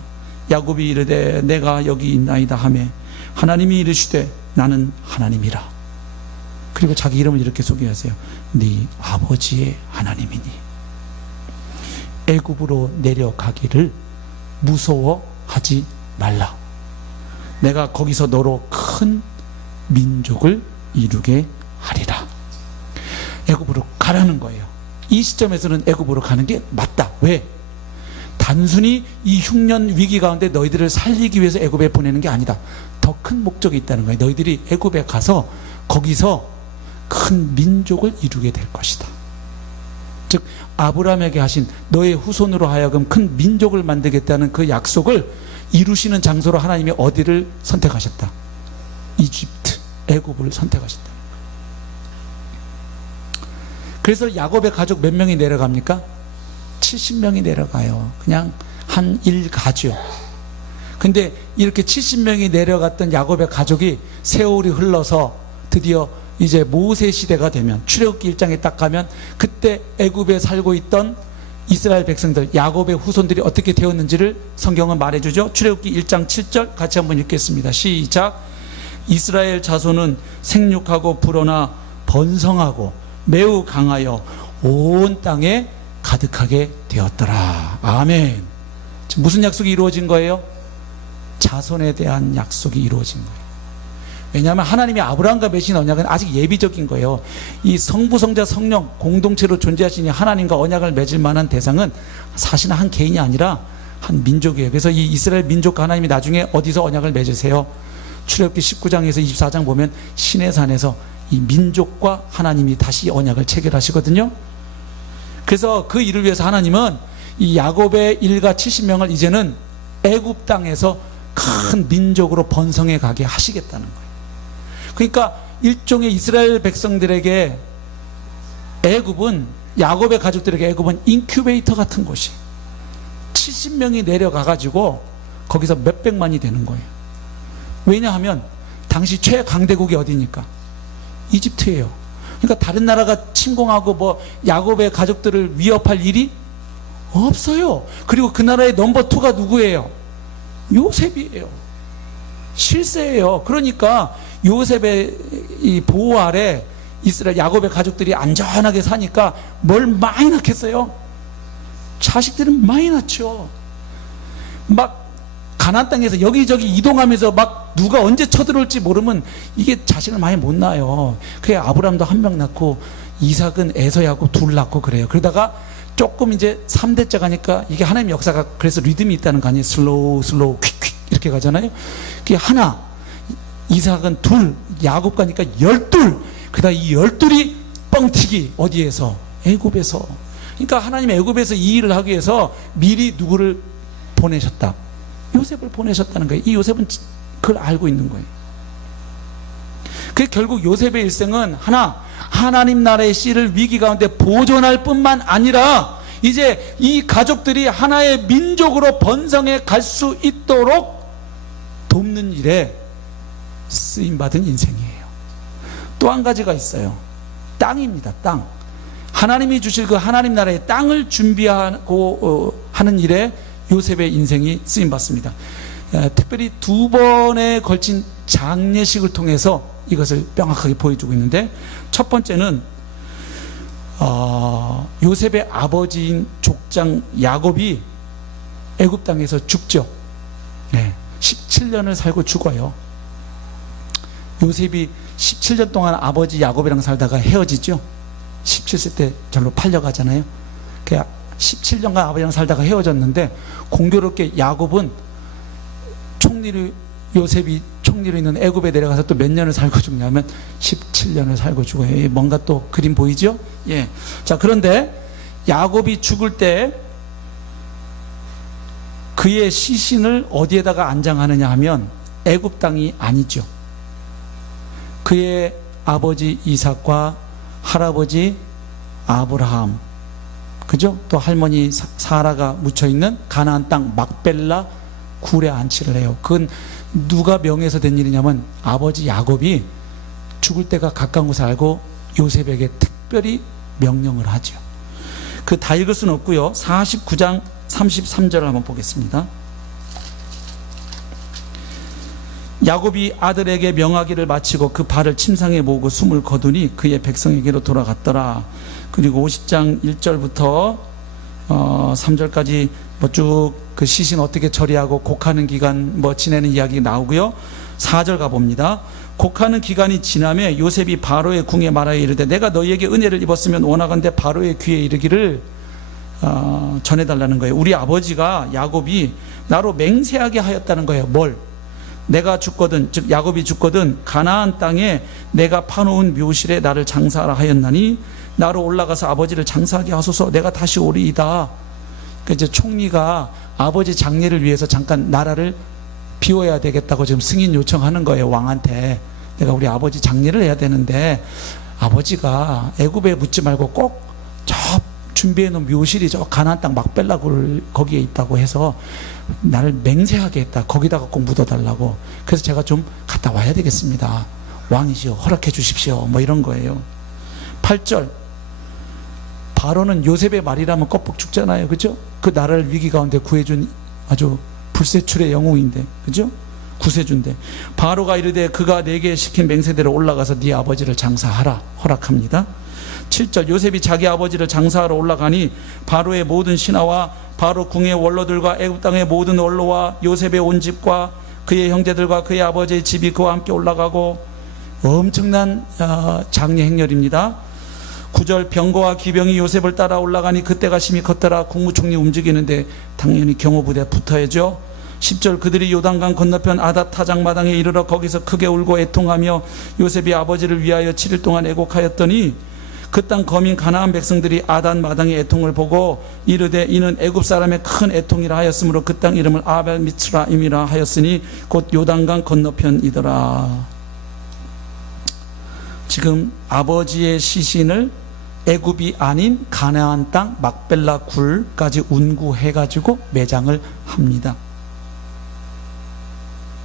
야곱이 이르되 내가 여기 있나이다 하매 하나님이 이르시되 나는 하나님이라. 그리고 자기 이름을 이렇게 소개하세요. 네 아버지의 하나님이니 애굽으로 내려가기를 무서워하지 말라. 내가 거기서 너로 큰 민족을 이루게 하리라. 애굽으로 가라는 거예요. 이 시점에서는 애굽으로 가는 게 맞다. 왜? 단순히 이 흉년 위기 가운데 너희들을 살리기 위해서 애굽에 보내는 게 아니다. 더 큰 목적이 있다는 거예요. 너희들이 애굽에 가서 거기서 큰 민족을 이루게 될 것이다. 즉 아브라함에게 하신 너의 후손으로 하여금 큰 민족을 만들겠다는 그 약속을 이루시는 장소로 하나님이 어디를 선택하셨다? 이집트, 애굽을 선택하셨다. 그래서 야곱의 가족 몇 명이 내려갑니까? 70명이 내려가요. 그냥 한 일가죠. 근데 이렇게 70명이 내려갔던 야곱의 가족이 세월이 흘러서 드디어 이제 모세 시대가 되면, 출애굽기 1장에 딱 가면 그때 애굽에 살고 있던 이스라엘 백성들, 야곱의 후손들이 어떻게 되었는지를 성경은 말해주죠. 출애굽기 1장 7절 같이 한번 읽겠습니다. 시작. 이스라엘 자손은 생육하고 불어나 번성하고 매우 강하여 온 땅에 가득하게 되었더라. 아멘. 지금 무슨 약속이 이루어진 거예요? 자손에 대한 약속이 이루어진 거예요. 왜냐하면 하나님이 아브라함과 맺은 언약은 아직 예비적인 거예요. 이 성부, 성자, 성령 공동체로 존재하시니 하나님과 언약을 맺을 만한 대상은 사실 한 개인이 아니라 한 민족이에요. 그래서 이 이스라엘 민족과 하나님이 나중에 어디서 언약을 맺으세요? 출애굽기 19장에서 24장 보면 시내산에서 이 민족과 하나님이 다시 언약을 체결하시거든요. 그래서 그 일을 위해서 하나님은 이 야곱의 일가 70명을 이제는 애굽 땅에서 큰 민족으로 번성해 가게 하시겠다는 거예요. 그러니까 일종의 이스라엘 백성들에게 애굽은, 야곱의 가족들에게 애굽은 인큐베이터 같은 곳이, 70명이 내려가 가지고 거기서 몇백만이 되는 거예요. 왜냐하면 당시 최강대국이 어디니까? 이집트예요. 그러니까 다른 나라가 침공하고 뭐 야곱의 가족들을 위협할 일이 없어요. 그리고 그 나라의 넘버 2가 누구예요? 요셉이에요. 실세예요. 그러니까 요셉의 이 보호 아래 이스라엘 야곱의 가족들이 안전하게 사니까 뭘 많이 낳겠어요? 자식들은 많이 낳죠. 막 가나안 땅에서 여기저기 이동하면서 막 누가 언제 쳐들어올지 모르면 이게 자식을 많이 못 낳아요. 그래 아브라함도 한 명 낳고 이삭은 에서 야곱 둘 낳고 그래요. 그러다가 조금 이제 3대째 가니까 이게 하나님 역사가 그래서 리듬이 있다는 거 아니에요. 슬로우 퀵 이렇게 가잖아요. 그게 하나, 이삭은 둘, 야곱 가니까 12. 그다음 이 12이 뻥튀기 어디에서? 애굽에서. 그러니까 하나님 애굽에서 이 일을 하기 위해서 미리 누구를 보내셨다? 요셉을 보내셨다는 거예요. 이 요셉은 그걸 알고 있는 거예요. 그 결국 요셉의 일생은 하나님 나라의 씨를 위기 가운데 보존할 뿐만 아니라 이제 이 가족들이 하나의 민족으로 번성해 갈 수 있도록 돕는 일에 쓰임받은 인생이에요. 또 한 가지가 있어요. 땅입니다. 땅. 하나님이 주실 그 하나님 나라의 땅을 준비하고 하는 일에 요셉의 인생이 쓰임받습니다. 특별히 2번에 걸친 장례식을 통해서 이것을 명확하게 보여주고 있는데, 첫 번째는 요셉의 아버지인 족장 야곱이 애굽 땅에서 죽죠. 17년을 살고 죽어요. 요셉이 17년 동안 아버지 야곱이랑 살다가 헤어지죠. 17세 때 절로 팔려가잖아요. 17년간 아버지랑 살다가 헤어졌는데 공교롭게 야곱은 요셉이 총리로 있는 애굽에 내려가서 또 몇 년을 살고 죽냐면 17년을 살고 죽어요. 뭔가 또 그림 보이죠? 예. 자, 그런데 야곱이 죽을 때 그의 시신을 어디에다가 안장하느냐 하면 애굽 땅이 아니죠. 그의 아버지 이삭과 할아버지 아브라함, 그죠? 또 할머니 사라가 묻혀있는 가나안 땅 막벨라 굴에 안치를 해요. 그건 누가 명해서 된 일이냐면 아버지 야곱이 죽을 때가 가까운 것을 알고 요셉에게 특별히 명령을 하죠. 그 다 읽을 수는 없고요. 49장 33절을 한번 보겠습니다. 야곱이 아들에게 명하기를 마치고 그 발을 침상에 모으고 숨을 거두니 그의 백성에게로 돌아갔더라. 그리고 50장 1절부터 3절까지 뭐 쭉 그 시신 어떻게 처리하고 곡하는 기간 뭐 지내는 이야기 나오고요. 4절 가봅니다. 곡하는 기간이 지나며 요셉이 바로의 궁에 말하여 이르되 내가 너희에게 은혜를 입었으면 원하건대 바로의 귀에 이르기를 전해달라는 거예요. 우리 아버지가 야곱이 나로 맹세하게 하였다는 거예요. 뭘? 내가 죽거든, 즉 야곱이 죽거든 가나안 땅에 내가 파놓은 묘실에 나를 장사하라 하였나니 나로 올라가서 아버지를 장사하게 하소서. 내가 다시 오리이다. 그러니까 이제 총리가 아버지 장례를 위해서 잠깐 나라를 비워야 되겠다고 지금 승인 요청하는 거예요, 왕한테. 내가 우리 아버지 장례를 해야 되는데 아버지가 애굽에 묻지 말고 꼭 저 준비해 놓은 묘실이 저 가나안 땅 막벨라 굴 거기에 있다고 해서 나를 맹세하게 했다. 거기다가 꼭 묻어달라고. 그래서 제가 좀 갔다 와야 되겠습니다. 왕이시여 허락해 주십시오. 뭐 이런 거예요. 8절, 바로는 요셉의 말이라면 껍벅 죽잖아요. 그죠? 그 나라를 위기 가운데 구해준 아주 불세출의 영웅인데, 그죠? 구세주인데, 바로가 이르되 그가 내게 시킨 맹세대로 올라가서 네 아버지를 장사하라 허락합니다. 7절, 요셉이 자기 아버지를 장사하러 올라가니 바로의 모든 신하와 바로 궁의 원로들과 애굽 땅의 모든 원로와 요셉의 온 집과 그의 형제들과 그의 아버지의 집이 그와 함께 올라가고, 엄청난 장례 행렬입니다. 9절, 병거와 기병이 요셉을 따라 올라가니 그때가 심히 컸더라. 국무총리 움직이는데 당연히 경호부대 붙어야죠. 10절, 그들이 요단강 건너편 아닷 타작마당에 이르러 거기서 크게 울고 애통하며 요셉이 아버지를 위하여 7일 동안 애곡하였더니 그 땅 거민 가나안 백성들이 아닷 마당의 애통을 보고 이르되 이는 애굽 사람의 큰 애통이라 하였으므로 그 땅 이름을 아벨 미츠라임이라 하였으니 곧 요단강 건너편이더라. 지금 아버지의 시신을 애굽이 아닌 가나안 땅 막벨라 굴까지 운구해가지고 매장을 합니다.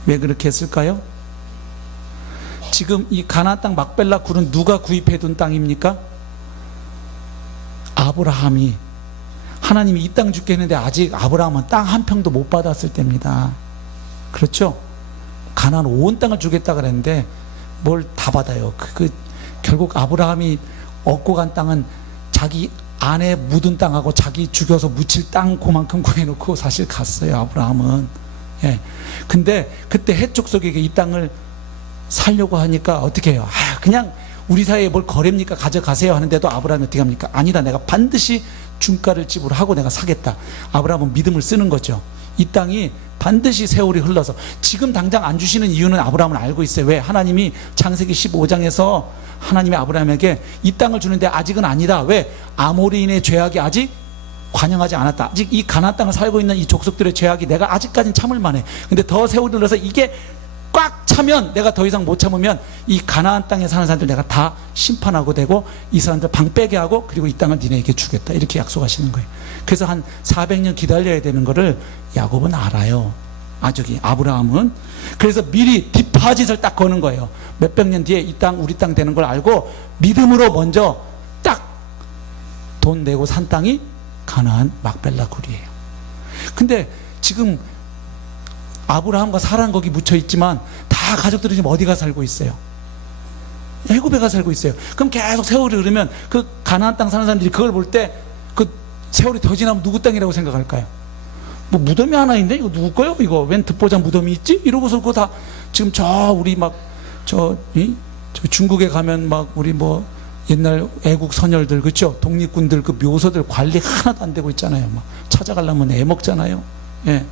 왜 그렇게 했을까요? 지금 이 가나안 땅 막벨라 굴은 누가 구입해둔 땅입니까? 아브라함이. 하나님이 이 땅 줄게 했는데 아직 아브라함은 땅 한 평도 못 받았을 때입니다. 그렇죠? 가나안 온 땅을 주겠다 그랬는데 뭘 다 받아요. 결국 아브라함이 얻고 간 땅은 자기 아내 묻은 땅하고 자기 죽여서 묻힐 땅 그만큼 구해놓고 사실 갔어요, 아브라함은. 예. 근데 그때 해족 속에게 이 땅을 살려고 하니까 어떻게 해요? 그냥 우리 사이에 뭘 거래입니까? 가져가세요 하는데도 아브라함이 어떻게 합니까? 아니다, 내가 반드시 중가를 지불하고 내가 사겠다. 아브라함은 믿음을 쓰는 거죠. 이 땅이 반드시 세월이 흘러서, 지금 당장 안 주시는 이유는 아브라함은 알고 있어요. 왜? 하나님이 창세기 15장에서 하나님이 아브라함에게 이 땅을 주는데 아직은 아니다. 왜? 아모리인의 죄악이 아직 관영하지 않았다. 아직 이 가나안 땅을 살고 있는 이 족속들의 죄악이 내가 아직까지는 참을 만해. 근데 더 세월이 흘러서 이게 꽉 차면, 내가 더 이상 못 참으면 이 가나안 땅에 사는 사람들 내가 다 심판하고 되고 이 사람들 방 빼게 하고 그리고 이 땅을 니네에게 주겠다. 이렇게 약속하시는 거예요. 그래서 한 400년 기다려야 되는 거를 야곱은 알아요. 아브라함은. 그래서 미리 디파짓을 딱 거는 거예요. 몇백 년 뒤에 이 땅 우리 땅 되는 걸 알고 믿음으로 먼저 딱 돈 내고 산 땅이 가나안 막벨라 굴이에요. 근데 지금 아브라함과 사라는 거기 묻혀 있지만 다 가족들이 지금 어디가 살고 있어요? 애굽에 가 살고 있어요. 그럼 계속 세월이 흐르면 그 가나안 땅 사는 사람들이 그걸 볼 때 그 세월이 더 지나면 누구 땅이라고 생각할까요? 뭐 무덤이 하나 있는데 이거 누구 거요? 이거 웬 듣보잡 무덤이 있지? 이러고서 그거 다 지금 우리 저 중국에 가면 막 우리 뭐 옛날 애국 선열들, 그렇죠? 독립군들 그 묘소들 관리 하나도 안 되고 있잖아요. 막 찾아가려면 애 먹잖아요. 예.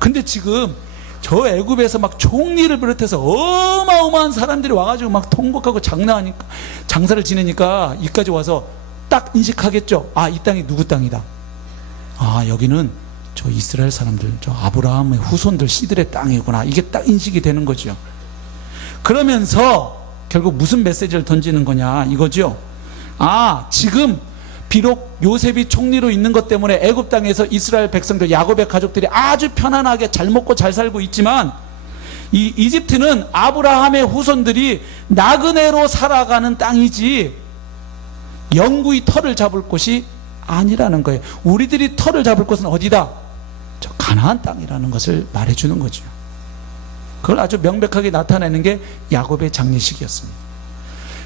근데 지금 저 애굽에서 막 총리를 비롯해서 어마어마한 사람들이 와가지고 막 통곡하고 장사하니까, 장사를 지내니까 이까지 와서 딱 인식하겠죠. 이 땅이 누구 땅이다. 여기는 저 이스라엘 사람들, 저 아브라함의 후손들 씨들의 땅이구나. 이게 딱 인식이 되는 거죠. 그러면서 결국 무슨 메시지를 던지는 거냐 이거죠. 지금 비록 요셉이 총리로 있는 것 때문에 애굽 땅에서 이스라엘 백성들, 야곱의 가족들이 아주 편안하게 잘 먹고 잘 살고 있지만 이 이집트는 아브라함의 후손들이 나그네로 살아가는 땅이지 영구히 터를 잡을 곳이 아니라는 거예요. 우리들이 터를 잡을 곳은 어디다? 저 가나안 땅이라는 것을 말해주는 거죠. 그걸 아주 명백하게 나타내는 게 야곱의 장례식이었습니다.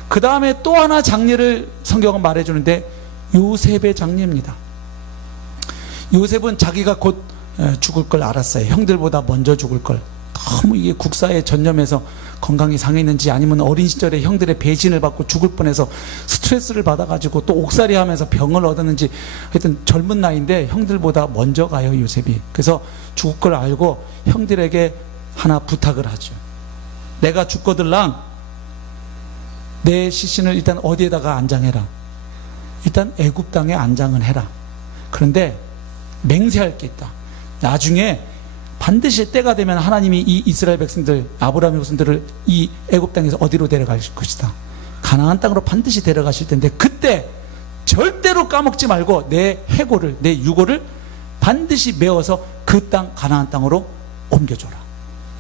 그 다음에 또 하나 장례를 성경은 말해주는데 요셉의 장례입니다. 요셉은 자기가 곧 죽을 걸 알았어요. 형들보다 먼저 죽을 걸. 너무 이게 국사에 전념해서 건강이 상했는지 아니면 어린 시절에 형들의 배신을 받고 죽을 뻔해서 스트레스를 받아가지고 또 옥살이 하면서 병을 얻었는지 하여튼 젊은 나이인데 형들보다 먼저 가요, 요셉이. 그래서 죽을 걸 알고 형들에게 하나 부탁을 하죠. 내가 죽거들랑 내 시신을 일단 어디에다가 안장해라. 일단 애굽 땅에 안장은 해라. 그런데 맹세할 게 있다. 나중에 반드시 때가 되면 하나님이 이 이스라엘 백성들, 아브라함의 후손들을 이 애굽 땅에서 어디로 데려가실 것이다. 가나안 땅으로 반드시 데려가실 텐데, 그때 절대로 까먹지 말고 내 해골을, 내 유골을 반드시 메어서 그 땅, 가나안 땅으로 옮겨줘라.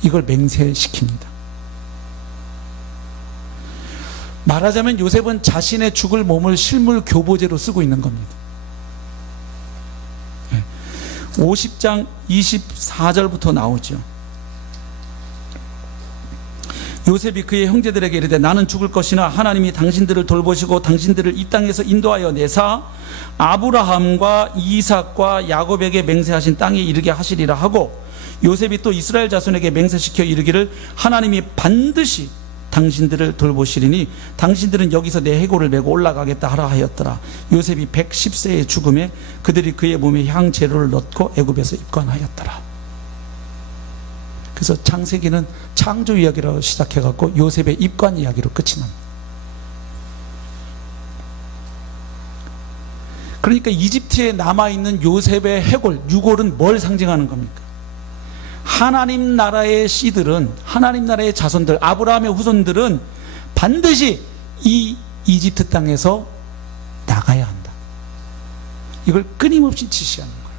이걸 맹세시킵니다. 말하자면 요셉은 자신의 죽을 몸을 실물 교보제로 쓰고 있는 겁니다. 50장 24절부터 나오죠. 요셉이 그의 형제들에게 이르되 나는 죽을 것이나 하나님이 당신들을 돌보시고 당신들을 이 땅에서 인도하여 내사 아브라함과 이삭과 야곱에게 맹세하신 땅에 이르게 하시리라 하고, 요셉이 또 이스라엘 자손에게 맹세시켜 이르기를 하나님이 반드시 당신들을 돌보시리니 당신들은 여기서 내 해골을 메고 올라가겠다 하라 하였더라. 요셉이 110세의 죽음에 그들이 그의 몸에 향재료를 넣고 애굽에서 입관하였더라. 그래서 창세기는 창조 이야기로 시작해갖고 요셉의 입관 이야기로 끝이 납니다. 그러니까 이집트에 남아있는 요셉의 해골, 유골은 뭘 상징하는 겁니까? 하나님 나라의 씨들은, 하나님 나라의 자손들, 아브라함의 후손들은 반드시 이 이집트 땅에서 나가야 한다. 이걸 끊임없이 지시하는 거예요.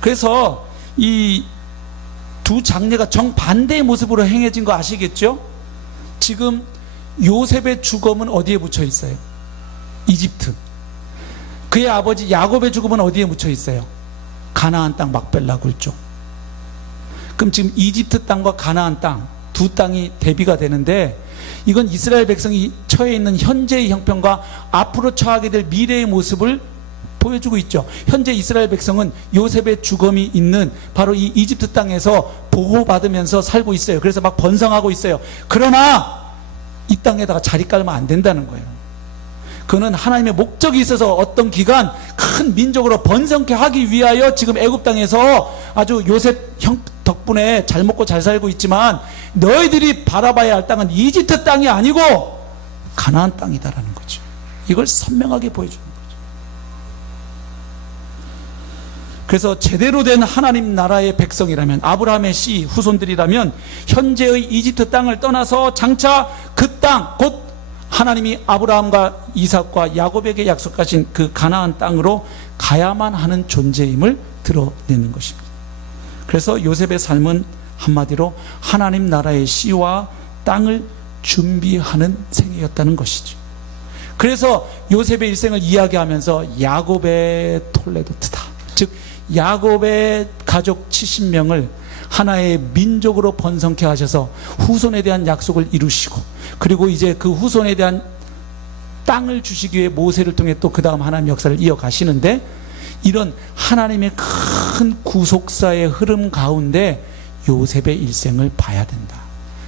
그래서 이 두 장례가 정반대의 모습으로 행해진 거 아시겠죠? 지금 요셉의 죽음은 어디에 묻혀 있어요? 이집트. 그의 아버지 야곱의 죽음은 어디에 묻혀 있어요? 가나안 땅 막벨라 굴 쪽. 그럼 지금 이집트 땅과 가나안 땅 두 땅이 대비가 되는데, 이건 이스라엘 백성이 처해 있는 현재의 형편과 앞으로 처하게 될 미래의 모습을 보여주고 있죠. 현재 이스라엘 백성은 요셉의 죽음이 있는 바로 이 이집트 땅에서 보호받으면서 살고 있어요. 그래서 막 번성하고 있어요. 그러나 이 땅에다가 자리 깔면 안 된다는 거예요. 그는 하나님의 목적이 있어서 어떤 기간 큰 민족으로 번성케 하기 위하여 지금 애굽 땅에서 아주 요셉 형 덕분에 잘 먹고 잘 살고 있지만, 너희들이 바라봐야 할 땅은 이집트 땅이 아니고 가나안 땅이다라는 거죠. 이걸 선명하게 보여주는 거죠. 그래서 제대로 된 하나님 나라의 백성이라면, 아브라함의 씨 후손들이라면 현재의 이집트 땅을 떠나서 장차 그 땅, 곧 하나님이 아브라함과 이삭과 야곱에게 약속하신 그 가나안 땅으로 가야만 하는 존재임을 드러내는 것입니다. 그래서 요셉의 삶은 한마디로 하나님 나라의 씨와 땅을 준비하는 생애였다는 것이죠. 그래서 요셉의 일생을 이야기하면서 야곱의 톨레도트다, 즉 야곱의 가족 70명을 하나의 민족으로 번성케 하셔서 후손에 대한 약속을 이루시고, 그리고 이제 그 후손에 대한 땅을 주시기 위해 모세를 통해 또 그 다음 하나님의 역사를 이어가시는데, 이런 하나님의 큰 구속사의 흐름 가운데 요셉의 일생을 봐야 된다.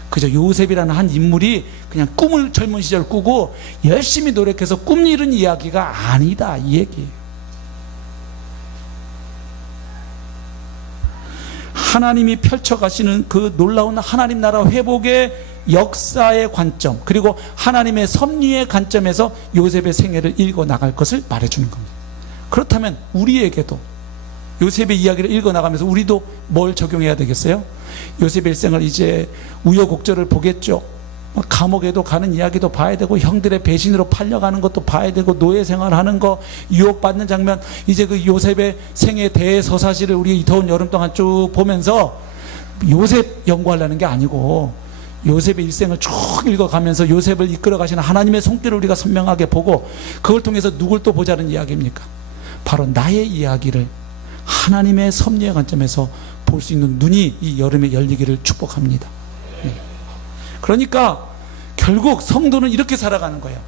그저 요셉이라는 한 인물이 그냥 꿈을 젊은 시절 꾸고 열심히 노력해서 꿈 이룬 이야기가 아니다, 이 얘기예요. 하나님이 펼쳐가시는 그 놀라운 하나님 나라 회복의 역사의 관점, 그리고 하나님의 섭리의 관점에서 요셉의 생애를 읽어나갈 것을 말해주는 겁니다. 그렇다면 우리에게도 요셉의 이야기를 읽어나가면서 우리도 뭘 적용해야 되겠어요? 요셉의 일생을 이제 우여곡절을 보겠죠. 감옥에도 가는 이야기도 봐야 되고, 형들의 배신으로 팔려가는 것도 봐야 되고, 노예 생활하는 거, 유혹받는 장면, 이제 그 요셉의 생애 대서사시를 우리 이 더운 여름 동안 쭉 보면서 요셉 연구하려는 게 아니고, 요셉의 일생을 쭉 읽어가면서 요셉을 이끌어 가시는 하나님의 손길을 우리가 선명하게 보고, 그걸 통해서 누굴 또 보자는 이야기입니까? 바로 나의 이야기를 하나님의 섭리의 관점에서 볼 수 있는 눈이 이 여름에 열리기를 축복합니다. 그러니까 결국 성도는 이렇게 살아가는 거예요.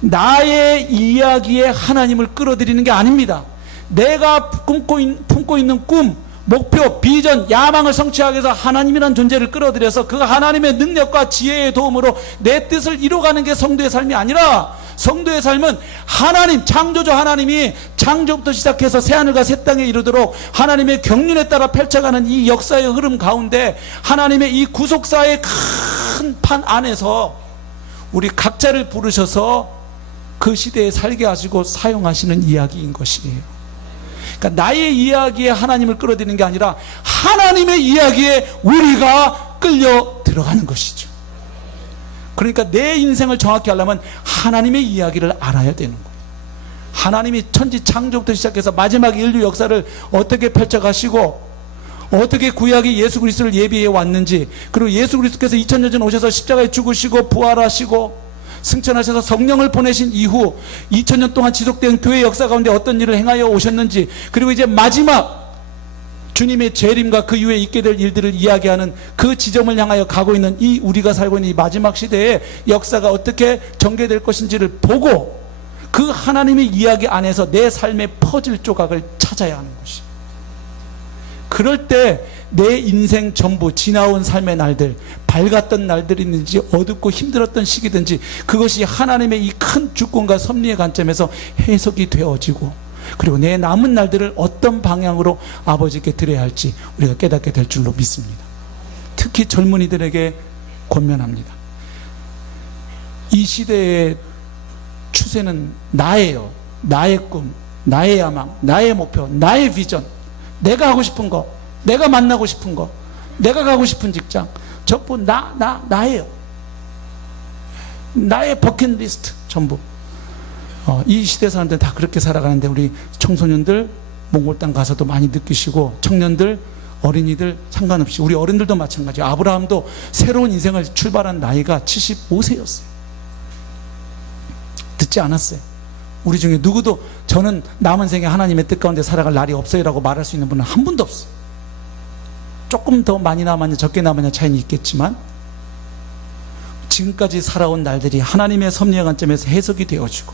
나의 이야기에 하나님을 끌어들이는 게 아닙니다. 내가 품고 있는 꿈, 목표, 비전, 야망을 성취하기 위해서 하나님이라는 존재를 끌어들여서 그 하나님의 능력과 지혜의 도움으로 내 뜻을 이뤄가는 게 성도의 삶이 아니라, 성도의 삶은 하나님, 창조주 하나님이 창조부터 시작해서 새하늘과 새 땅에 이르도록 하나님의 경륜에 따라 펼쳐가는 이 역사의 흐름 가운데 하나님의 이 구속사의 큰 판 안에서 우리 각자를 부르셔서 그 시대에 살게 하시고 사용하시는 이야기인 것이에요. 그러니까 나의 이야기에 하나님을 끌어들이는 게 아니라 하나님의 이야기에 우리가 끌려 들어가는 것이죠. 그러니까 내 인생을 정확히 하려면 하나님의 이야기를 알아야 되는 거예요. 하나님이 천지 창조부터 시작해서 마지막 인류 역사를 어떻게 펼쳐가시고 어떻게 구약의 예수 그리스도를 예비해 왔는지, 그리고 예수 그리스도께서 2000년 전 오셔서 십자가에 죽으시고 부활하시고 승천하셔서 성령을 보내신 이후 2000년 동안 지속된 교회 역사 가운데 어떤 일을 행하여 오셨는지, 그리고 이제 마지막 주님의 재림과 그 이후에 있게 될 일들을 이야기하는 그 지점을 향하여 가고 있는 이 우리가 살고 있는 이 마지막 시대의 역사가 어떻게 전개될 것인지를 보고 그 하나님의 이야기 안에서 내 삶의 퍼즐 조각을 찾아야 하는 것이. 그럴 때 내 인생 전부 지나온 삶의 날들, 밝았던 날들이든지 어둡고 힘들었던 시기든지 그것이 하나님의 이 큰 주권과 섭리의 관점에서 해석이 되어지고, 그리고 내 남은 날들을 어떤 방향으로 아버지께 드려야 할지 우리가 깨닫게 될 줄로 믿습니다. 특히 젊은이들에게 권면합니다. 이 시대의 추세는 나예요. 나의 꿈, 나의 야망, 나의 목표, 나의 비전, 내가 하고 싶은 거, 내가 만나고 싶은 거, 내가 가고 싶은 직장, 전부 나예요. 나의 버킷리스트 전부. 이 시대 사람들은 다 그렇게 살아가는데 우리 청소년들 몽골 땅 가서도 많이 느끼시고, 청년들, 어린이들 상관없이 우리 어른들도 마찬가지예요. 아브라함도 새로운 인생을 출발한 나이가 75세였어요. 듣지 않았어요. 우리 중에 누구도 저는 남은 생에 하나님의 뜻 가운데 살아갈 날이 없어요 라고 말할 수 있는 분은 한 분도 없어요. 조금 더 많이 남았냐 적게 남았냐 차이는 있겠지만 지금까지 살아온 날들이 하나님의 섭리의 관점에서 해석이 되어지고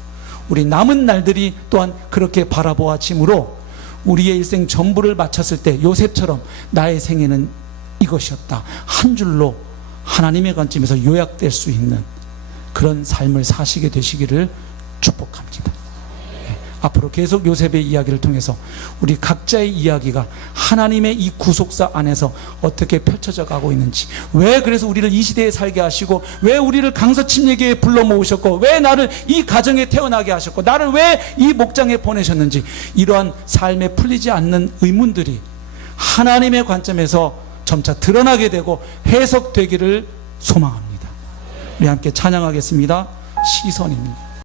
우리 남은 날들이 또한 그렇게 바라보아짐으로 우리의 일생 전부를 마쳤을 때 요셉처럼 나의 생애는 이것이었다, 한 줄로 하나님의 관점에서 요약될 수 있는 그런 삶을 사시게 되시기를 축복합니다. 앞으로 계속 요셉의 이야기를 통해서 우리 각자의 이야기가 하나님의 이 구속사 안에서 어떻게 펼쳐져 가고 있는지, 왜 그래서 우리를 이 시대에 살게 하시고, 왜 우리를 강서침례교회에 불러 모으셨고, 왜 나를 이 가정에 태어나게 하셨고, 나를 왜 이 목장에 보내셨는지, 이러한 삶에 풀리지 않는 의문들이 하나님의 관점에서 점차 드러나게 되고 해석되기를 소망합니다. 우리 함께 찬양하겠습니다. 시선입니다.